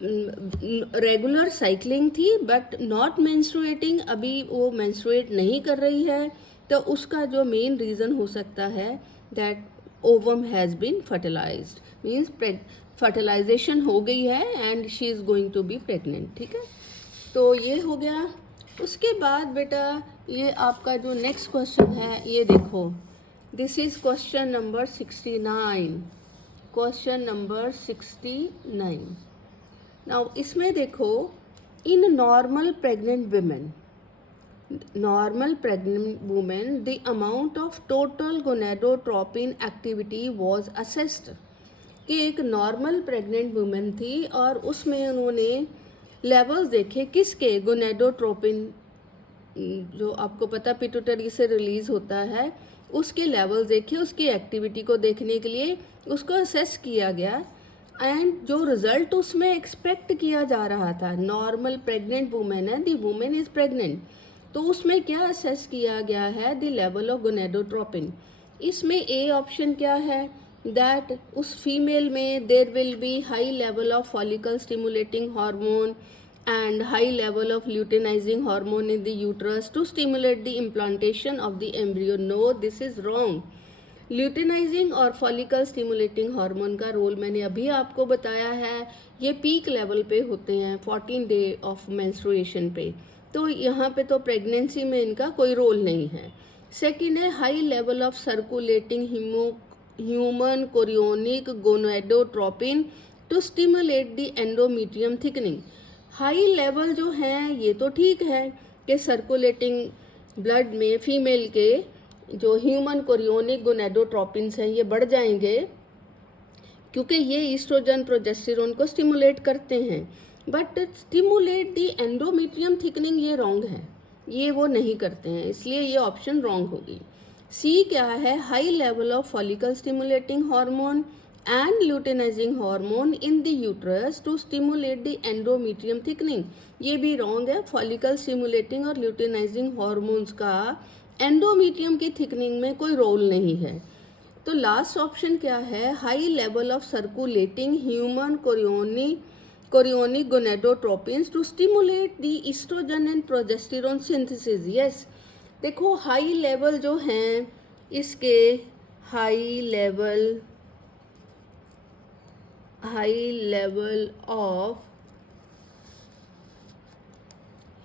regular cycling थी but not menstruating, अभी वो menstruate नहीं कर रही है, तो उसका जो मेन रीज़न हो सकता है that ovum has been fertilized, means fertilization हो गई है and she is going to be pregnant. ठीक है, तो ये हो गया। उसके बाद बेटा ये आपका जो नेक्स्ट क्वेश्चन है ये देखो, this is question number 69। Question number 69। Now इसमें देखो, in normal pregnant women, the amount of total gonadotropin activity was assessed। कि एक नॉर्मल प्रेग्नेंट वुमेन थी और उसमें उन्होंने लेवल्स देखे किसके, गोनेडोट्रोपिन जो आपको पता पिट्यूटरी से रिलीज होता है, उसके लेवल्स देखे, उसकी एक्टिविटी को देखने के लिए उसको असेस किया गया एंड जो रिजल्ट उसमें एक्सपेक्ट किया जा रहा था, नॉर्मल प्रेग्नेंट वुमेन है, दी वुमेन इज प्रेग्नेंट, तो उसमें क्या असेस किया गया है, द लेवल ऑफ गोनेडोट्रोपिन। इसमें ए ऑप्शन क्या है, दैट उस फीमेल में there will be high level of follicle stimulating hormone and high level of luteinizing hormone in the uterus to stimulate the implantation of the embryo. No, this is wrong. Luteinising और follicle stimulating hormone का role मैंने अभी आपको बताया है, ये peak level पे होते हैं 14 डे ऑफ मेंस्ट्रुएशन पे, तो यहाँ पे तो प्रेगनेंसी में इनका कोई रोल नहीं है। सेकेंड है high level of circulating human chorionic gonadotropin to stimulate the endometrium thickening. High level जो हैं ये तो ठीक है कि सर्कुलेटिंग ब्लड में फीमेल के जो ह्यूमन कोरियोनिक गोनेडोट्रोपिन्स हैं ये बढ़ जाएंगे क्योंकि ये ईस्ट्रोजन प्रोजेस्टेरोन को स्टिमुलेट करते हैं, but stimulate the endometrium thickening ये रॉन्ग है, ये वो नहीं करते हैं, इसलिए ये ऑप्शन रॉन्ग होगी। सी क्या है, high level of follicle stimulating hormone and luteinizing hormone in the uterus to stimulate the endometrium thickening, ये भी रॉन्ग है। फॉलिकल स्टिमुलेटिंग और ल्यूटिनाइजिंग हॉर्मोन्स का एंडोमेट्रियम की थिकनिंग में कोई रोल नहीं है। तो लास्ट ऑप्शन क्या है, high level of circulating human chorionic gonadotropins to stimulate the oestrogen and progesterone synthesis. Yes, देखो हाई लेवल जो हैं इसके high level of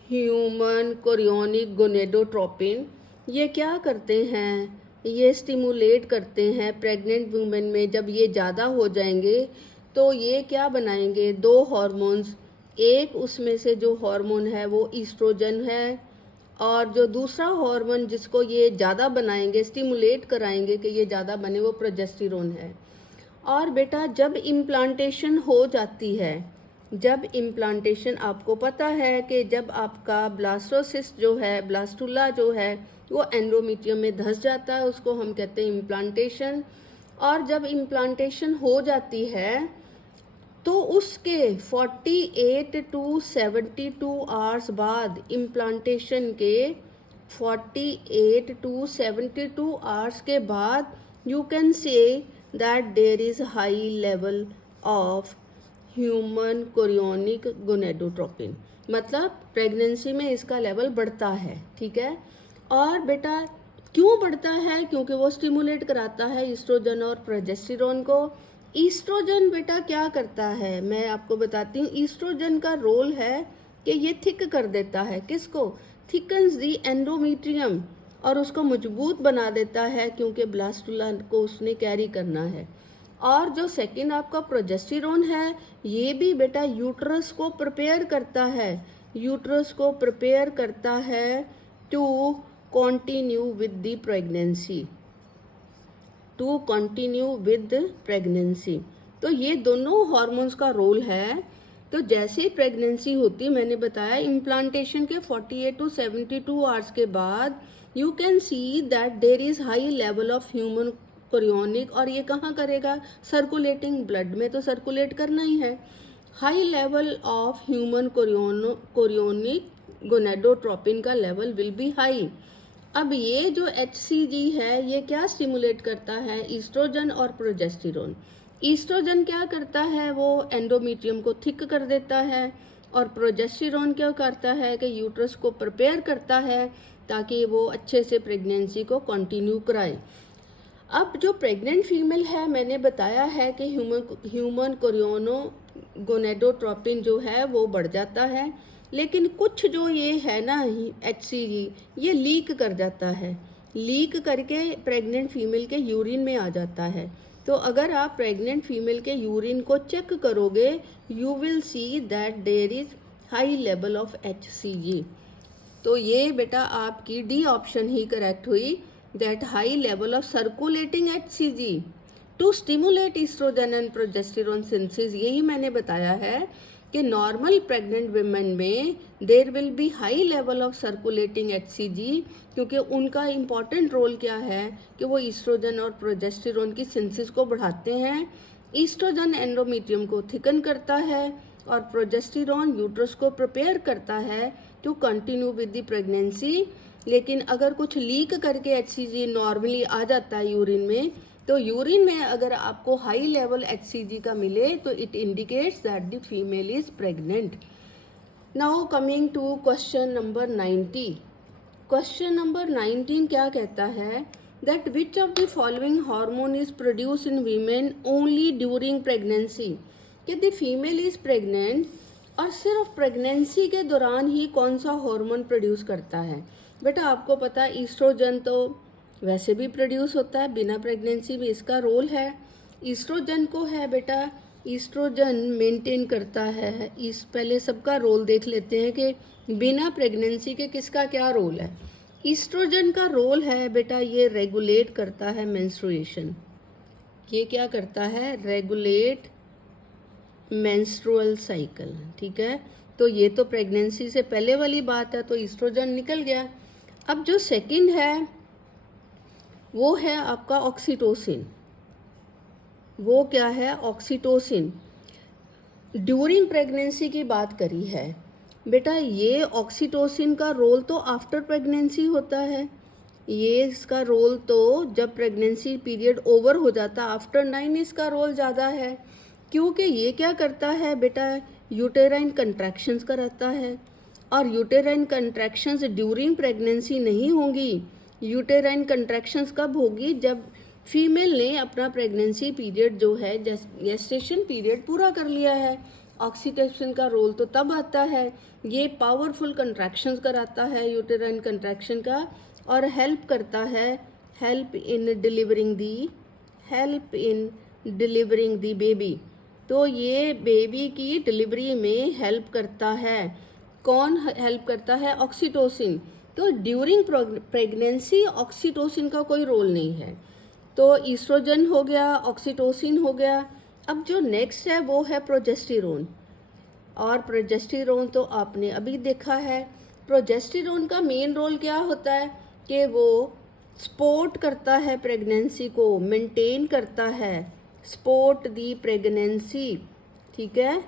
human chorionic gonadotropin ये क्या करते हैं, ये स्टिमुलेट करते हैं प्रेग्नेंट वुमेन में। जब ये ज़्यादा हो जाएंगे तो ये क्या बनाएंगे, दो हार्मोन्स, एक उसमें से जो हार्मोन है वो ईस्ट्रोजन है और जो दूसरा हार्मोन जिसको ये ज़्यादा बनाएंगे, स्टिमुलेट कराएंगे कि ये ज़्यादा बने, वो प्रोजेस्टेरोन है। और बेटा जब इम्प्लांटेशन हो जाती है, जब इम्प्लांटेशन, आपको पता है कि जब आपका ब्लास्टोसिस्ट जो है, ब्लास्टुला जो है वो एंडोमेट्रियम में धंस जाता है, उसको हम कहते हैं इम्प्लांटेशन। और जब इम्प्लांटेशन हो जाती है तो उसके 48 to 72 आवर्स बाद इम्प्लांटेशन के 48 to 72 आवर्स के बाद you can say that there is high level of human chorionic gonadotropin, मतलब प्रेगनेंसी में इसका लेवल बढ़ता है, ठीक है। और बेटा क्यों बढ़ता है? क्योंकि वो स्टिमुलेट कराता है ईस्ट्रोजन और प्रोजेस्टेरोन को। ईस्ट्रोजन बेटा क्या करता है, मैं आपको बताती हूँ। ईस्ट्रोजन का रोल है कि ये थिक कर देता है, किसको? थिकन्स दी एंडोमेट्रियम, और उसको मजबूत बना देता है क्योंकि ब्लास्टुला को उसने कैरी करना है। और जो सेकंड आपका प्रोजेस्टेरोन है, ये भी बेटा यूट्रस को प्रिपेयर करता है, यूट्रस को प्रिपेयर करता है to continue with the pregnancy, to continue with pregnancy. तो ये दोनों हार्मोन्स का रोल है। तो जैसे ही प्रेगनेंसी होती है, मैंने बताया इम्प्लांटेशन के 48 टू 72 आवर्स के बाद you can see that there is high level of human chorionic, और ये कहाँ करेगा? सर्कुलेटिंग ब्लड में तो सर्कुलेट करना ही है। High level of human chorionic gonadotropin का लेवल विल बी हाई। अब ये जो HCG है, ये क्या स्टिमुलेट करता है? ईस्ट्रोजन और प्रोजेस्टेरोन। ईस्ट्रोजन क्या करता है? वो एंडोमेट्रियम को थिक कर देता है, और प्रोजेस्टेरोन क्या करता है कि यूट्रस को प्रिपेयर करता है ताकि वो अच्छे से प्रेगनेंसी को कंटिन्यू कराए। अब जो प्रेग्नेंट फीमेल है, मैंने बताया है कि ह्यूमन गोनेडोट्रोपिन जो है वो बढ़ जाता है, लेकिन कुछ जो ये है ना HCG, ये लीक कर जाता है, लीक करके प्रेग्नेंट फीमेल के यूरिन में आ जाता है। तो अगर आप प्रेग्नेंट फीमेल के यूरिन को चेक करोगे, you will see that there is high level of HCG। तो ये बेटा आपकी डी ऑप्शन ही करेक्ट हुई, that high level of circulating HCG to stimulate estrogen and progesterone synthesis. यही मैंने बताया है कि नॉर्मल प्रेग्नेंट विमेन में there will be high level of circulating HCG, क्योंकि उनका इम्पॉर्टेंट रोल क्या है कि वो ईस्ट्रोजन और प्रोजेस्टेरोन की सिंथेसिस को बढ़ाते हैं। ईस्ट्रोजन एंडोमेट्रियम को थिकन करता है और प्रोजेस्टेरोन यूट्रस को प्रिपेयर करता है to continue with the pregnancy. लेकिन अगर कुछ लीक करके HCG नॉर्मली आ जाता है यूरिन में, तो यूरिन में अगर आपको हाई लेवल HCG का मिले तो it indicates that the female is pregnant. Now coming to question number 90। Question number 19 क्या कहता है? That which of the following hormone is produce in women only during pregnancy. कि द फीमेल इज प्रेग्नेंट और सिर्फ pregnancy के दौरान ही कौन सा हार्मोन प्रोड्यूस करता है? बेटा आपको पता है ईस्ट्रोजन तो वैसे भी प्रोड्यूस होता है, बिना प्रेगनेंसी भी इसका रोल है। ईस्ट्रोजन को है बेटा, ईस्ट्रोजन मेंटेन करता है। इस पहले सबका रोल देख लेते हैं कि बिना प्रेगनेंसी के किसका क्या रोल है। ईस्ट्रोजन का रोल है बेटा, ये रेगुलेट करता है मेंस्ट्रुएशन। ये क्या करता है? रेगुलेट मेंस्ट्रुअल साइकिल, ठीक है। तो ये तो प्रेगनेंसी से पहले वाली बात है, तो ईस्ट्रोजन निकल गया। अब जो सेकंड है वो है आपका ऑक्सीटोसिन। वो क्या है? ऑक्सीटोसिन। ड्यूरिंग प्रेगनेंसी की बात करी है बेटा, ये ऑक्सीटोसिन का रोल तो आफ्टर प्रेगनेंसी होता है। ये इसका रोल तो जब प्रेगनेंसी पीरियड ओवर हो जाता, आफ्टर 9 इसका रोल ज़्यादा है, क्योंकि ये क्या करता है बेटा? यूटेराइन कंट्रैक्शंस कराता है, और यूटेराइन कंट्रैक्शंस ड्यूरिंग प्रेगनेंसी नहीं होंगी। यूटेराइन कंट्रैक्शंस कब होगी? जब फीमेल ने अपना प्रेगनेंसी पीरियड जो है, गेस्टेशन पीरियड पूरा कर लिया है। ऑक्सीटोसिन का रोल तो तब आता है, ये पावरफुल कंट्रैक्शंस कराता है यूटेराइन कंट्रैक्शन का, और हेल्प करता है, help in delivering the baby. तो ये बेबी की डिलीवरी में हेल्प करता है। कौन हेल्प करता है? ऑक्सीटोसिन। तो ड्यूरिंग प्रेगनेंसी ऑक्सीटोसिन का कोई रोल नहीं है। तो ईस्ट्रोजन हो गया, ऑक्सीटोसिन हो गया। अब जो नेक्स्ट है वो है प्रोजेस्टेरोन, और प्रोजेस्टेरोन तो आपने अभी देखा है। प्रोजेस्टेरोन का मेन रोल क्या होता है कि वो सपोर्ट करता है प्रेगनेंसी को, मेंटेन करता है, सपोर्ट दी प्रेगनेंसी, ठीक है,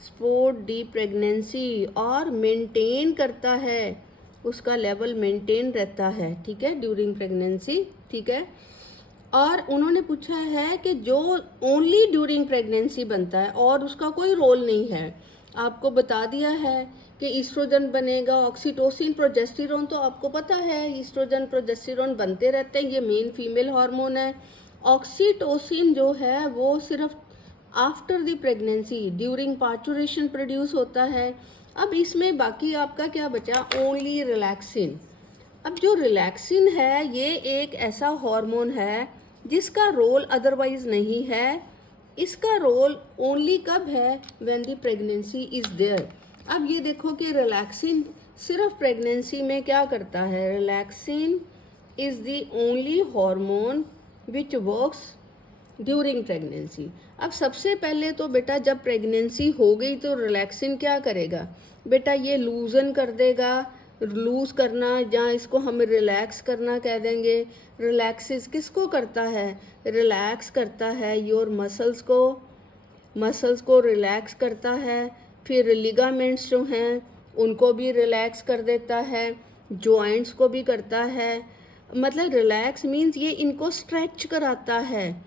सपोर्ट दी प्रेगनेंसी, और मेंटेन करता है उसका लेवल मेंटेन रहता है, ठीक है, ड्यूरिंग प्रेगनेंसी, ठीक है। और उन्होंने पूछा है कि जो ओनली ड्यूरिंग प्रेगनेंसी बनता है और उसका कोई रोल नहीं है, आपको बता दिया है कि ईस्ट्रोजन बनेगा, ऑक्सीटोसिन, प्रोजेस्टेरोन, तो आपको पता है ईस्ट्रोजन प्रोजेस्टेरोन बनते रहते हैं, ये मेन फीमेल हार्मोन है। ऑक्सीटोसिन जो है वो सिर्फ after the pregnancy during parturition produce होता है। अब इसमें बाकी आपका क्या बचा, ओनली रिलैक्सिन। अब जो रिलैक्सिन है ये एक ऐसा हार्मोन है जिसका रोल अदरवाइज नहीं है, इसका रोल ओनली कब है, when the pregnancy is there. अब ये देखो कि रिलैक्सिन सिर्फ प्रेगनेंसी में क्या करता है, relaxin is the only hormone which works during pregnancy. अब सबसे पहले तो बेटा जब प्रेगनेंसी हो गई तो रिलैक्सिन क्या करेगा बेटा, ये लूजन कर देगा, लूज करना, या इसको हम रिलैक्स करना कह देंगे। रिलैक्सिस किसको करता है, रिलैक्स करता है योर मसल्स को रिलैक्स करता है। फिर लिगामेंट्स जो हैं उनको भी रिलैक्स कर देता है, जॉइंट्स को भी करता है। मतलब रिलैक्स मीन्स ये इनको स्ट्रेच कराता है,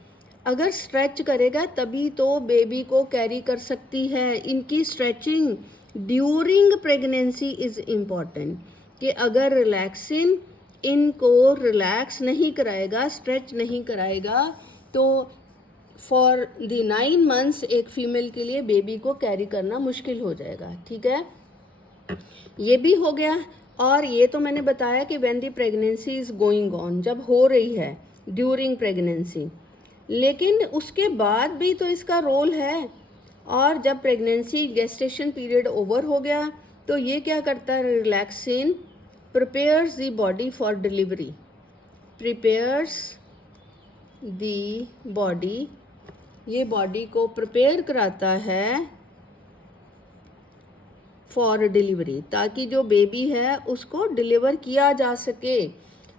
अगर स्ट्रेच करेगा तभी तो बेबी को कैरी कर सकती है। इनकी stretching during pregnancy is important, कि अगर रिलैक्सिन इनको रिलैक्स नहीं कराएगा, स्ट्रेच नहीं कराएगा, तो फॉर द 9 मंथ्स एक फीमेल के लिए बेबी को कैरी करना मुश्किल हो जाएगा, ठीक है। ये भी हो गया। और ये तो मैंने बताया कि when the pregnancy is going on, जब हो रही है ड्यूरिंग प्रेगनेंसी, लेकिन उसके बाद भी तो इसका रोल है। और जब प्रेगनेंसी गेस्टेशन पीरियड ओवर हो गया तो ये क्या करता है, relaxin prepares the body for delivery, prepares the body, ये बॉडी को प्रिपेयर कराता है फॉर डिलीवरी, ताकि जो बेबी है उसको डिलीवर किया जा सके।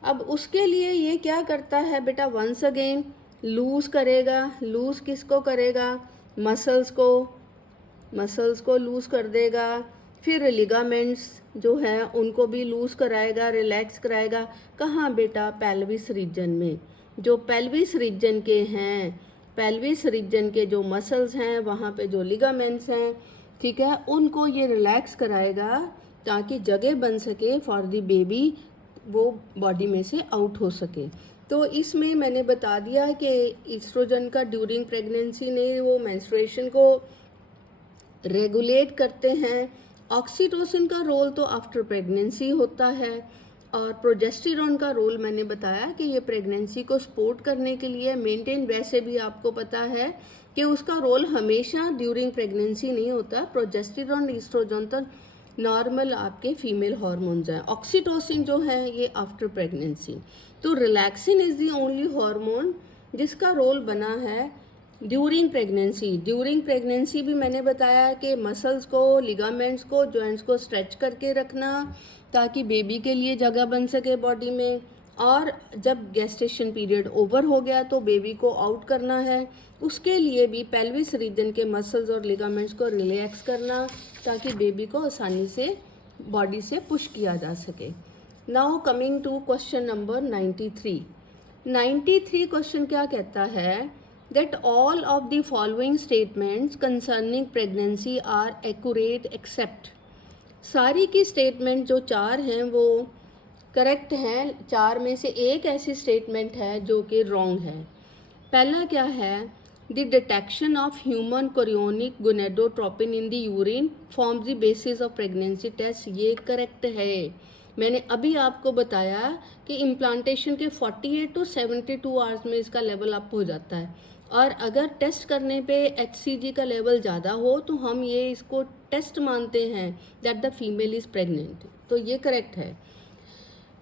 अब उसके लिए ये क्या करता है बेटा, वंस अगेन लूज़ करेगा। लूज़ किसको करेगा, मसल्स को लूज़ कर देगा। फिर लिगामेंट्स जो हैं उनको भी लूज़ कराएगा, रिलैक्स कराएगा। कहाँ बेटा, पेल्विस रीजन में। जो पेल्विस रीजन के हैं, पेल्विस रीजन के जो मसल्स हैं वहाँ पे जो लिगामेंट्स हैं, ठीक है, उनको ये रिलैक्स कराएगा ताकि जगह बन सके फॉर द बेबी, वो बॉडी में से आउट हो सके। तो इसमें मैंने बता दिया कि ईस्ट्रोजन का ड्यूरिंग प्रेगनेंसी ने वो मेंस्ट्रुएशन को रेगुलेट करते हैं। ऑक्सीटोसिन का रोल तो आफ्टर प्रेगनेंसी होता है, और प्रोजेस्टेरोन का रोल मैंने बताया कि ये प्रेगनेंसी को सपोर्ट करने के लिए मेंटेन। वैसे भी आपको पता है कि उसका रोल हमेशा ड्यूरिंग प्रेगनेंसी नहीं होता। प्रोजेस्टेरोन, ईस्ट्रोजन तो नॉर्मल आपके फीमेल हार्मोन्स हैं। ऑक्सीटोसिन जो है ये आफ्टर प्रेगनेंसी। तो relaxin is the only hormone जिसका रोल बना है ड्यूरिंग प्रेगनेंसी। ड्यूरिंग प्रेगनेंसी भी मैंने बताया कि मसल्स को, लिगामेंट्स को, जॉइंट्स को स्ट्रेच करके रखना ताकि बेबी के लिए जगह बन सके बॉडी में। और जब गेस्टेशन पीरियड ओवर हो गया तो बेबी को आउट करना है, उसके लिए भी पेल्विस रीजन के मसल्स और लिगामेंट्स को रिलैक्स करना ताकि बेबी को आसानी से बॉडी से पुश किया जा सके। Now coming to question number 93। 93 question क्या कहता है, that all of the following statements concerning pregnancy are accurate except. सारी की स्टेटमेंट जो 4 हैं वो करेक्ट हैं, 4 में से एक ऐसी स्टेटमेंट है जो कि रॉन्ग है। पहला क्या है, the detection of human chorionic gonadotropin in the urine forms the basis of pregnancy test, ये करेक्ट है। मैंने अभी आपको बताया कि इम्प्लांटेशन के 48 to 72 आवर्स में इसका लेवल अप हो जाता है, और अगर टेस्ट करने पे HCG का लेवल ज़्यादा हो तो हम ये इसको टेस्ट मानते हैं that the female is pregnant, तो ये करेक्ट है।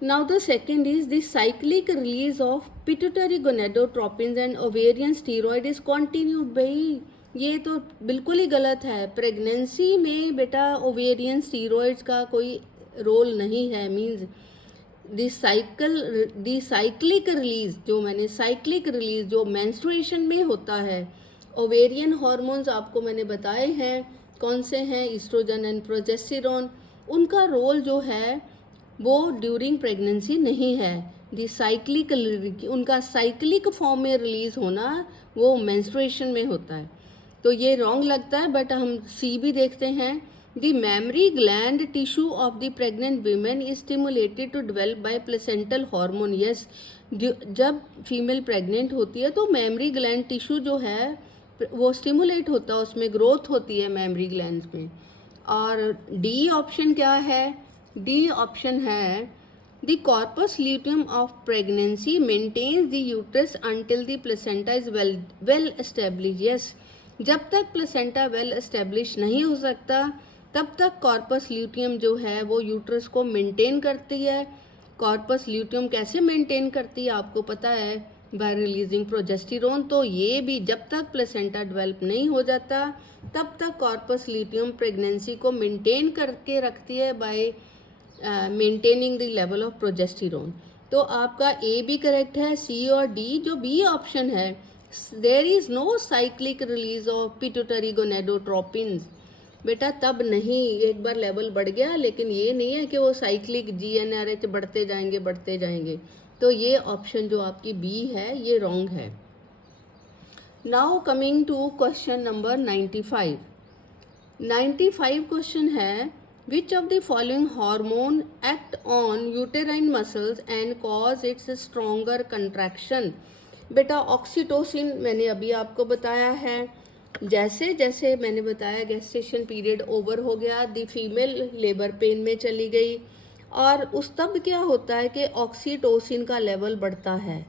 Now the second is the cyclic release of pituitary gonadotropins and ovarian steroid is continued. भाई ये तो बिल्कुल ही गलत है। प्रेगनेंसी में बेटा ओवेरियन स्टीरॉयड्स का कोई रोल नहीं है। मीन्स द साइक्लिक रिलीज, जो मैंने साइक्लिक रिलीज जो मेंस्ट्रुएशन में होता है, ओवेरियन हार्मोन्स आपको मैंने बताए हैं कौन से हैं, ईस्ट्रोजन एंड प्रोजेस्टेरोन, उनका रोल जो है वो ड्यूरिंग प्रेगनेंसी नहीं है। दी साइक्लिक, उनका साइक्लिक फॉर्म में रिलीज होना वो मेंस्ट्रुएशन में होता है। तो ये रॉन्ग लगता है, बट हम सी भी देखते हैं। The mammary gland tissue of the pregnant women is stimulated to develop by placental hormone. Yes, जब फीमेल प्रेग्नेंट होती है तो मेमरी ग्लैंड टिश्यू जो है वो स्टिमुलेट होता है, उसमें ग्रोथ होती है मेमरी ग्लैंड में। और डी ऑप्शन क्या है? डी ऑप्शन है the corpus luteum of pregnancy maintains the uterus until the placenta is well establish. Yes, जब तक प्लेसेंटा वेल एस्टेब्लिश नहीं हो सकता तब तक कॉर्पस ल्यूटियम जो है वो यूट्रस को मेंटेन करती है। कॉर्पस ल्यूटियम कैसे मेंटेन करती है आपको पता है? Bye releasing progesterone. तो ये भी जब तक प्लेसेंटा डेवलप नहीं हो जाता तब तक कॉर्पस ल्यूटियम प्रेगनेंसी को मेंटेन करके रखती है bye maintaining the level of progesterone. तो आपका ए भी करेक्ट है, सी और डी। जो बी ऑप्शन है, there is no cyclic release of pituitary gonadotropins. बेटा तब नहीं, एक बार लेवल बढ़ गया, लेकिन ये नहीं है कि वो साइक्लिक GnRH बढ़ते जाएंगे। तो ये ऑप्शन जो आपकी बी है ये रॉन्ग है। Now coming to question number 95। 95 question है, which of the following hormone act on uterine muscles and cause its stronger contraction. बेटा ऑक्सीटोसिन मैंने अभी आपको बताया है। जैसे जैसे मैंने बताया गेस्टेशन पीरियड ओवर हो गया, द फीमेल लेबर पेन में चली गई, और उस तब क्या होता है कि ऑक्सीटोसिन का लेवल बढ़ता है।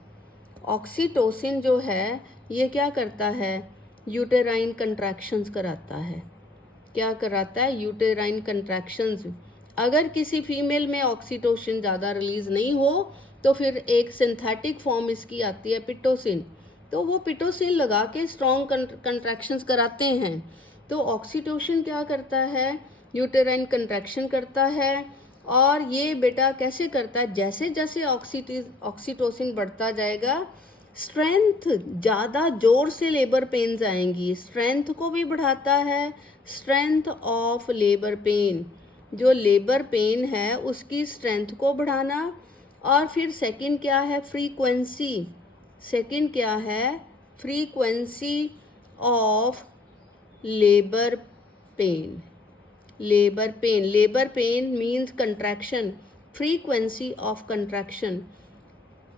ऑक्सीटोसिन जो है ये क्या करता है? यूटेराइन कंट्रैक्शंस कराता है। क्या कराता है? Uterine contractions. अगर किसी फीमेल में ऑक्सीटोसिन ज़्यादा रिलीज नहीं हो तो फिर एक सिंथेटिक फॉर्म इसकी आती है पिटोसिन, तो वो पिटोसिन लगा के स्ट्रॉन्ग कंट्रैक्शंस कराते हैं। तो ऑक्सीटोसिन क्या करता है? यूटेराइन कंट्रैक्शन करता है। और ये बेटा कैसे करता है? जैसे जैसे ऑक्सीटोसिन बढ़ता जाएगा, स्ट्रेंथ, ज़्यादा जोर से लेबर पेन्स आएंगी, स्ट्रेंथ को भी बढ़ाता है। स्ट्रेंथ ऑफ लेबर पेन, जो लेबर पेन है उसकी स्ट्रेंथ को बढ़ाना। और फिर सेकंड क्या है? फ्रीक्वेंसी। सेकंड क्या है? Frequency of labour pain. Labour pain means contraction, frequency of contraction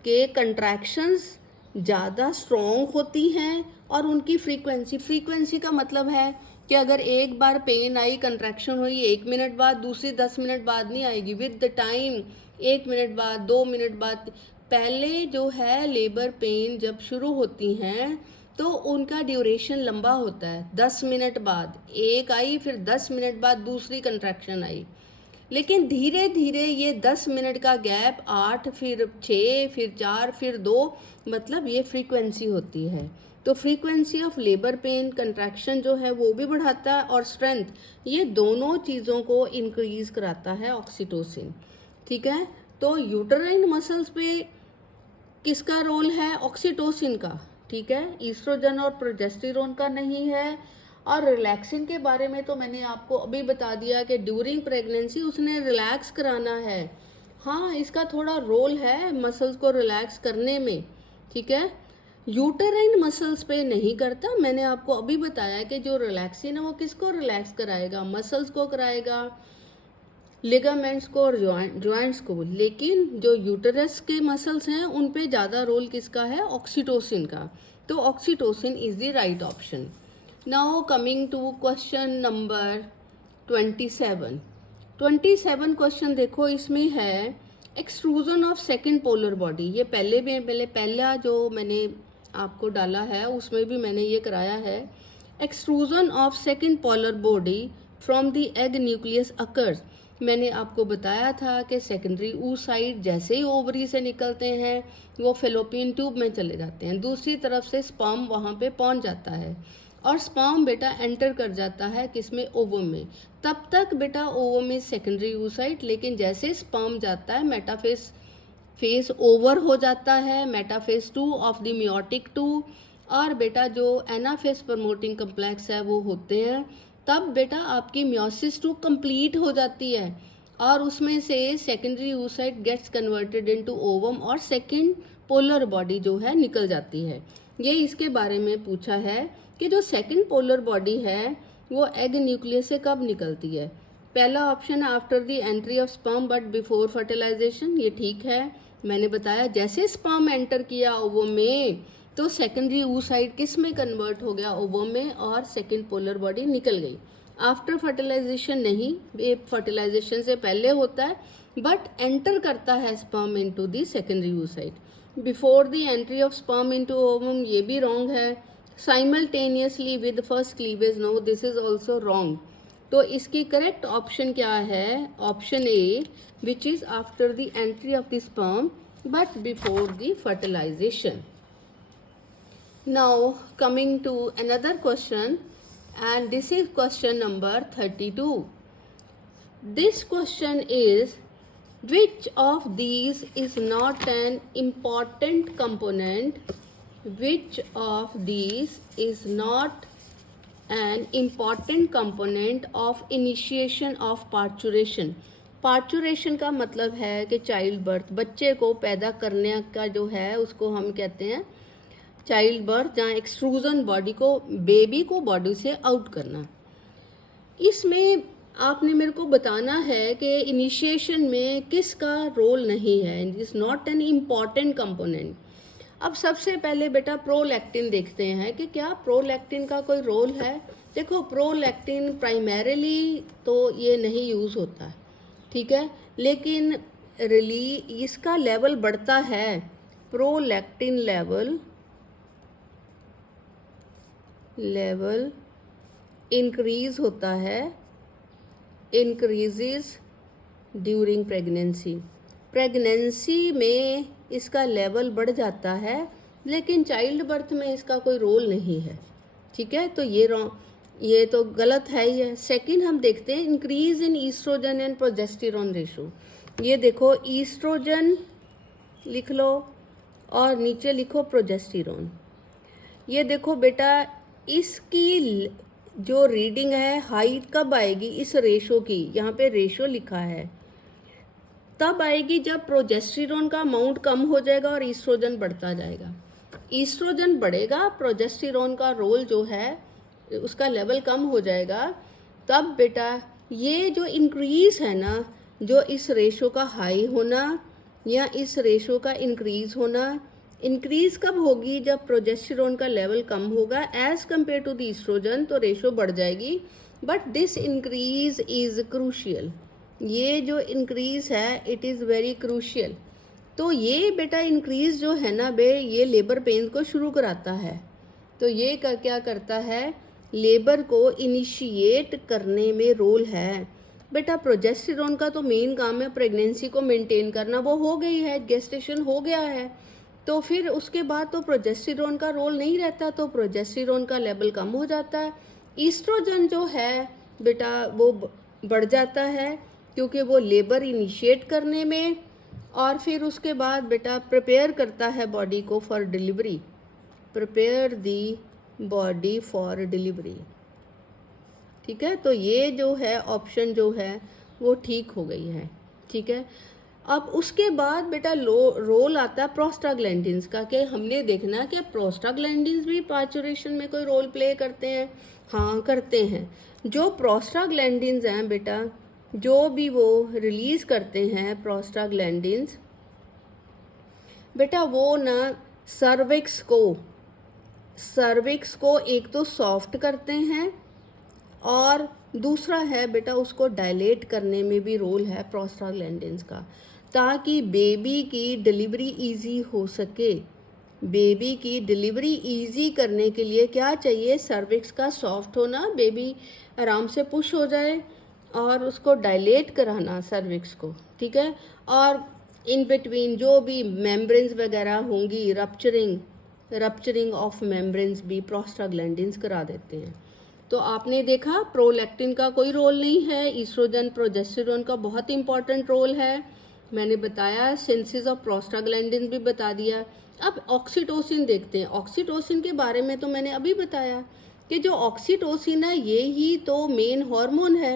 के कंट्रैक्शंस ज़्यादा स्ट्रॉन्ग होती हैं और उनकी फ्रीक्वेंसी का मतलब है कि अगर एक बार पेन आई, कंट्रैक्शन हुई 1 मिनट बाद, दूसरी 10 मिनट बाद नहीं आएगी, विद द टाइम 1 मिनट बाद, 2 मिनट बाद। पहले जो है लेबर पेन जब शुरू होती हैं तो उनका ड्यूरेशन लंबा होता है। 10 मिनट बाद एक आई, फिर 10 मिनट बाद दूसरी कंट्रैक्शन आई, लेकिन धीरे धीरे ये 10 मिनट का गैप 8, फिर 6, फिर 4, फिर 2, मतलब ये फ्रीक्वेंसी होती है। तो frequency of labour pain contraction जो है वो भी बढ़ाता है, और स्ट्रेंथ, ये दोनों चीज़ों को इंक्रीज कराता है ऑक्सीटोसिन। ठीक है, तो यूटेराइन मसल्स पे किसका रोल है? ऑक्सीटोसिन का। ठीक है, ईस्ट्रोजन और प्रोजेस्टेरोन का नहीं है। और रिलैक्सिन के बारे में तो मैंने आपको अभी बता दिया कि ड्यूरिंग प्रेगनेंसी उसने रिलैक्स कराना है। हाँ, इसका थोड़ा रोल है मसल्स को रिलैक्स करने में। ठीक है, यूटेराइन मसल्स पे नहीं करता। मैंने आपको अभी बताया कि जो रिलैक्सिन है वो किसको रिलैक्स कराएगा? मसल्स को कराएगा, लिगामेंट्स को और जॉइंट्स को। लेकिन जो यूटेरस के मसल्स हैं उन पे ज़्यादा रोल किसका है? ऑक्सीटोसिन का। तो oxytocin is the right option. Now coming to question number 27। 27 question देखो, इसमें है extrusion of second polar body. ये पहला जो मैंने आपको डाला है उसमें भी मैंने ये कराया है। Extrusion of second polar body from the egg nucleus occurs. मैंने आपको बताया था कि सेकेंडरी oocyte जैसे ही ओवरी से निकलते हैं वो फेलोपियन ट्यूब में चले जाते हैं, दूसरी तरफ से स्पर्म वहाँ पे पहुँच जाता है, और स्पर्म बेटा एंटर कर जाता है किसमें? ओवम में। तब तक बेटा ओवम में सेकेंडरी oocyte, लेकिन जैसे स्पर्म जाता है मेटाफेज फेज ओवर हो जाता है, मेटाफेज 2 ऑफ द मियोटिक 2, और बेटा जो एनाफेज प्रमोटिंग कम्प्लेक्स है वो होते हैं। तब बेटा आपकी मियोसिस 2 कंप्लीट हो जाती है, और उसमें से secondary oocyte gets converted into ovum और सेकेंड पोलर बॉडी जो है निकल जाती है। ये इसके बारे में पूछा है कि जो सेकेंड पोलर बॉडी है वो एग न्यूक्लियस से कब निकलती है। पहला ऑप्शन है after the entry of sperm but before fertilization, ये ठीक है। मैंने बताया जैसे स्पर्म एंटर किया ओवम में तो सेकेंडरी oocyte किस में कन्वर्ट हो गया, ओवम में, और सेकेंड पोलर बॉडी निकल गई। आफ्टर फर्टिलाइजेशन नहीं, ये फर्टिलाइजेशन से पहले होता है, बट एंटर करता है sperm into the secondary oocyte। Before the entry of sperm into ovum, ये भी रॉन्ग है। Simultaneously with first cleavage, no, this is also wrong. तो इसकी करेक्ट ऑप्शन क्या है, option A, which is after the entry of the sperm but before the fertilization. Now coming to another question, and this is question number 32. This question is, which of these is not an important component? Which of these is not an important component of initiation of parturition? Parturition का मतलब है कि child birth, बच्चे को पैदा करने का जो है उसको हम कहते हैं चाइल्ड बर्थ, जहाँ एक्सट्रूजन बॉडी को, बेबी को बॉडी से आउट करना। इसमें आपने मेरे को बताना है कि इनिशिएशन में किसका रोल नहीं है, is not an important component. अब सबसे पहले बेटा प्रोलैक्टिन देखते हैं कि क्या प्रोलैक्टिन का कोई रोल है। देखो प्रोलैक्टिन प्राइमरीली तो ये नहीं यूज़ होता, ठीक है, लेकिन इसका लेवल बढ़ता है, प्रोलैक्टिन लेवल इंक्रीज होता है, इंक्रीजेस ड्यूरिंग प्रेगनेंसी। प्रेगनेंसी में इसका लेवल बढ़ जाता है, लेकिन चाइल्ड बर्थ में इसका कोई रोल नहीं है, ठीक है। तो ये तो गलत है ही है। सेकंड हम देखते हैं increase in estrogen and progesterone ratio. ये देखो ईस्ट्रोजन लिख लो और नीचे लिखो प्रोजेस्टेरॉन। ये देखो बेटा इसकी जो रीडिंग है हाइट कब आएगी, इस रेशो की, यहाँ पे रेशो लिखा है, तब आएगी जब प्रोजेस्टेरॉन का अमाउंट कम हो जाएगा और ईस्ट्रोजन बढ़ता जाएगा। ईस्ट्रोजन बढ़ेगा, प्रोजेस्टेरॉन का रोल जो है उसका लेवल कम हो जाएगा, तब बेटा ये जो इंक्रीज है ना, जो इस रेशो का हाई होना या इस रेशो का इंक्रीज होना, इंक्रीज कब होगी, जब प्रोजेस्टेरॉन का लेवल कम होगा as compare to the estrogen, तो रेशो बढ़ जाएगी। But this increase is crucial, ये जो इंक्रीज है इट इज़ वेरी क्रूशियल। तो ये बेटा इंक्रीज जो है ना बे, ये लेबर पेन को शुरू कराता है। तो ये क्या करता है, लेबर को इनिशिएट करने में रोल है। बेटा प्रोजेस्टेरॉन का तो मेन काम है प्रेगनेंसी को मेंटेन करना, वो हो गई है, गेस्टेशन हो गया है, तो फिर उसके बाद तो प्रोजेस्टेरॉन का रोल नहीं रहता, तो प्रोजेस्टेरॉन का लेवल कम हो जाता है। ईस्ट्रोजन जो है बेटा वो बढ़ जाता है, क्योंकि वो लेबर इनिशिएट करने में और फिर उसके बाद बेटा प्रिपेयर करता है बॉडी को for delivery, prepare the body for delivery, ठीक है। तो ये जो है ऑप्शन जो है वो ठीक हो गई है, ठीक है। अब उसके बाद बेटा रोल आता है प्रोस्टाग्लैंडिन्स का, कि हमने देखना कि प्रोस्टाग्लैंडिन्स भी पार्चुरेशन में कोई रोल प्ले करते हैं। हाँ करते हैं। जो प्रोस्टाग्लैंडिन्स हैं बेटा, जो भी वो रिलीज़ करते हैं प्रोस्टाग्लैंडिन्स बेटा, वो ना सर्विक्स को एक तो सॉफ्ट करते हैं और दूसरा है बेटा उसको डायलेट करने में भी रोल है प्रोस्टाग्लैंडिन्स का, ताकि बेबी की डिलीवरी इजी हो सके। बेबी की डिलीवरी इजी करने के लिए क्या चाहिए, सर्विक्स का सॉफ्ट होना, बेबी आराम से पुश हो जाए, और उसको डायलेट कराना सर्विक्स को, ठीक है। और इन बिटवीन जो भी मेम्ब्रेन्स वगैरह होंगी, रप्चरिंग ऑफ मेम्ब्रेन्स भी प्रोस्टाग्लैंडिन्स करा देते हैं। तो आपने देखा प्रोलैक्टिन का कोई रोल नहीं है, ईस्ट्रोजन प्रोजेस्टेरॉन का बहुत इंपॉर्टेंट रोल है। मैंने बताया सिंथेसिस ऑफ प्रोस्टाग्लैंडिन भी बता दिया। अब ऑक्सीटोसिन देखते हैं। ऑक्सीटोसिन के बारे में तो मैंने अभी बताया कि जो ऑक्सीटोसिन है ये ही तो मेन हार्मोन है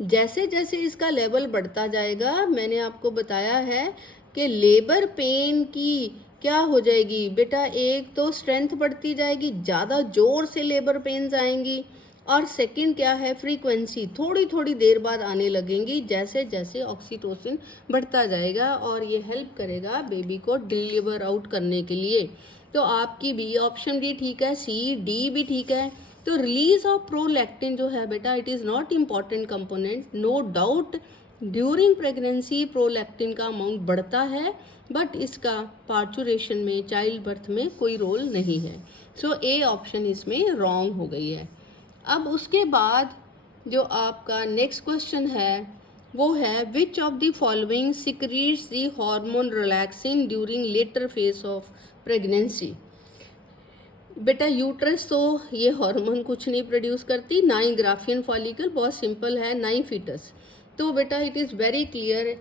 जैसे जैसे इसका लेवल बढ़ता जाएगा, मैंने आपको बताया है कि लेबर पेन की क्या हो जाएगी बेटा, एक तो स्ट्रेंथ बढ़ती जाएगी, ज़्यादा जोर से लेबर पेन्स आएंगी, और सेकंड क्या है, फ्रीक्वेंसी थोड़ी थोड़ी देर बाद आने लगेंगी जैसे जैसे ऑक्सीटोसिन बढ़ता जाएगा, और ये हेल्प करेगा बेबी को डिलीवर आउट करने के लिए। तो आपकी बी ऑप्शन भी ठीक है, सी डी भी ठीक है। तो रिलीज ऑफ प्रोलैक्टिन जो है बेटा, it is not important component, no doubt during pregnancy prolactin का अमाउंट बढ़ता है, बट इसका पार्चुरेशन में, चाइल्ड बर्थ में कोई रोल नहीं है। सो ए ऑप्शन इसमें रॉन्ग हो गई है। अब उसके बाद जो आपका नेक्स्ट क्वेश्चन है वो है, which of the following secretes the hormone relaxin during later phase of pregnancy. बेटा यूट्रस तो ये हार्मोन कुछ नहीं प्रोड्यूस करती, ना ही ग्राफियन फॉलिकल, बहुत सिंपल है, ना ही फीटस। तो बेटा it is very clear,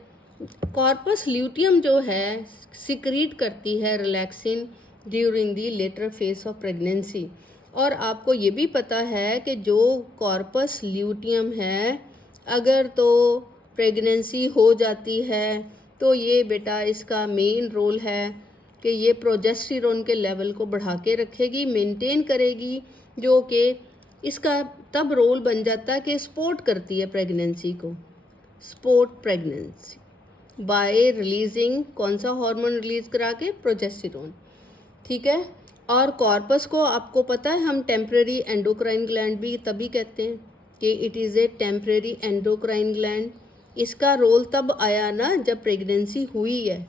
corpus luteum जो है सिक्रीट करती है relaxin during the later phase of pregnancy. और आपको ये भी पता है कि जो कॉर्पस ल्यूटियम है, अगर तो प्रेगनेंसी हो जाती है तो ये बेटा इसका मेन रोल है कि ये प्रोजेस्टेरोन के लेवल को बढ़ा के रखेगी, मेंटेन करेगी, जो कि इसका तब रोल बन जाता है कि सपोर्ट करती है प्रेगनेंसी को, सपोर्ट प्रेगनेंसी बाय रिलीजिंग कौन सा हार्मोन रिलीज करा के, प्रोजेस्टेरोन। ठीक है। और कॉर्पस को आपको पता है हम टेम्परेरी एंडोक्राइन ग्लैंड भी तभी कहते हैं कि it is a temporary endocrine gland. इसका रोल तब आया ना जब प्रेगनेंसी हुई है,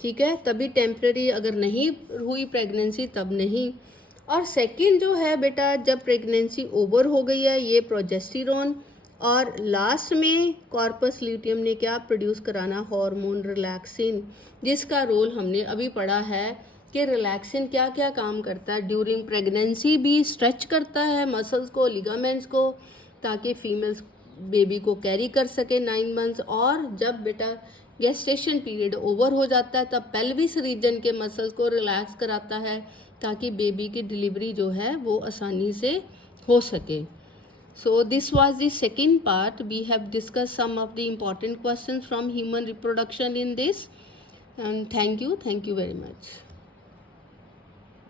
ठीक है, तभी टेम्परेरी, अगर नहीं हुई प्रेगनेंसी तब नहीं। और सेकंड जो है बेटा, जब प्रेगनेंसी ओवर हो गई है, ये प्रोजेस्टेरोन, और लास्ट में कॉर्पस ल्यूटियम ने क्या प्रोड्यूस कराना, हार्मोन रिलैक्सिन, जिसका रोल हमने अभी पढ़ा है कि रिलैक्सिन क्या क्या काम करता है। ड्यूरिंग प्रेगनेंसी भी स्ट्रेच करता है मसल्स को, लिगामेंट्स को, ताकि फीमेल्स बेबी को कैरी कर सके 9 मंथ्स। और जब बेटा गेस्टेशन पीरियड ओवर हो जाता है तब पेल्विस रीजन के मसल्स को रिलैक्स कराता है ताकि बेबी की डिलीवरी जो है वो आसानी से हो सके। So this was the second part. We have discussed some of the important questions from human reproduction in this. And thank you very much.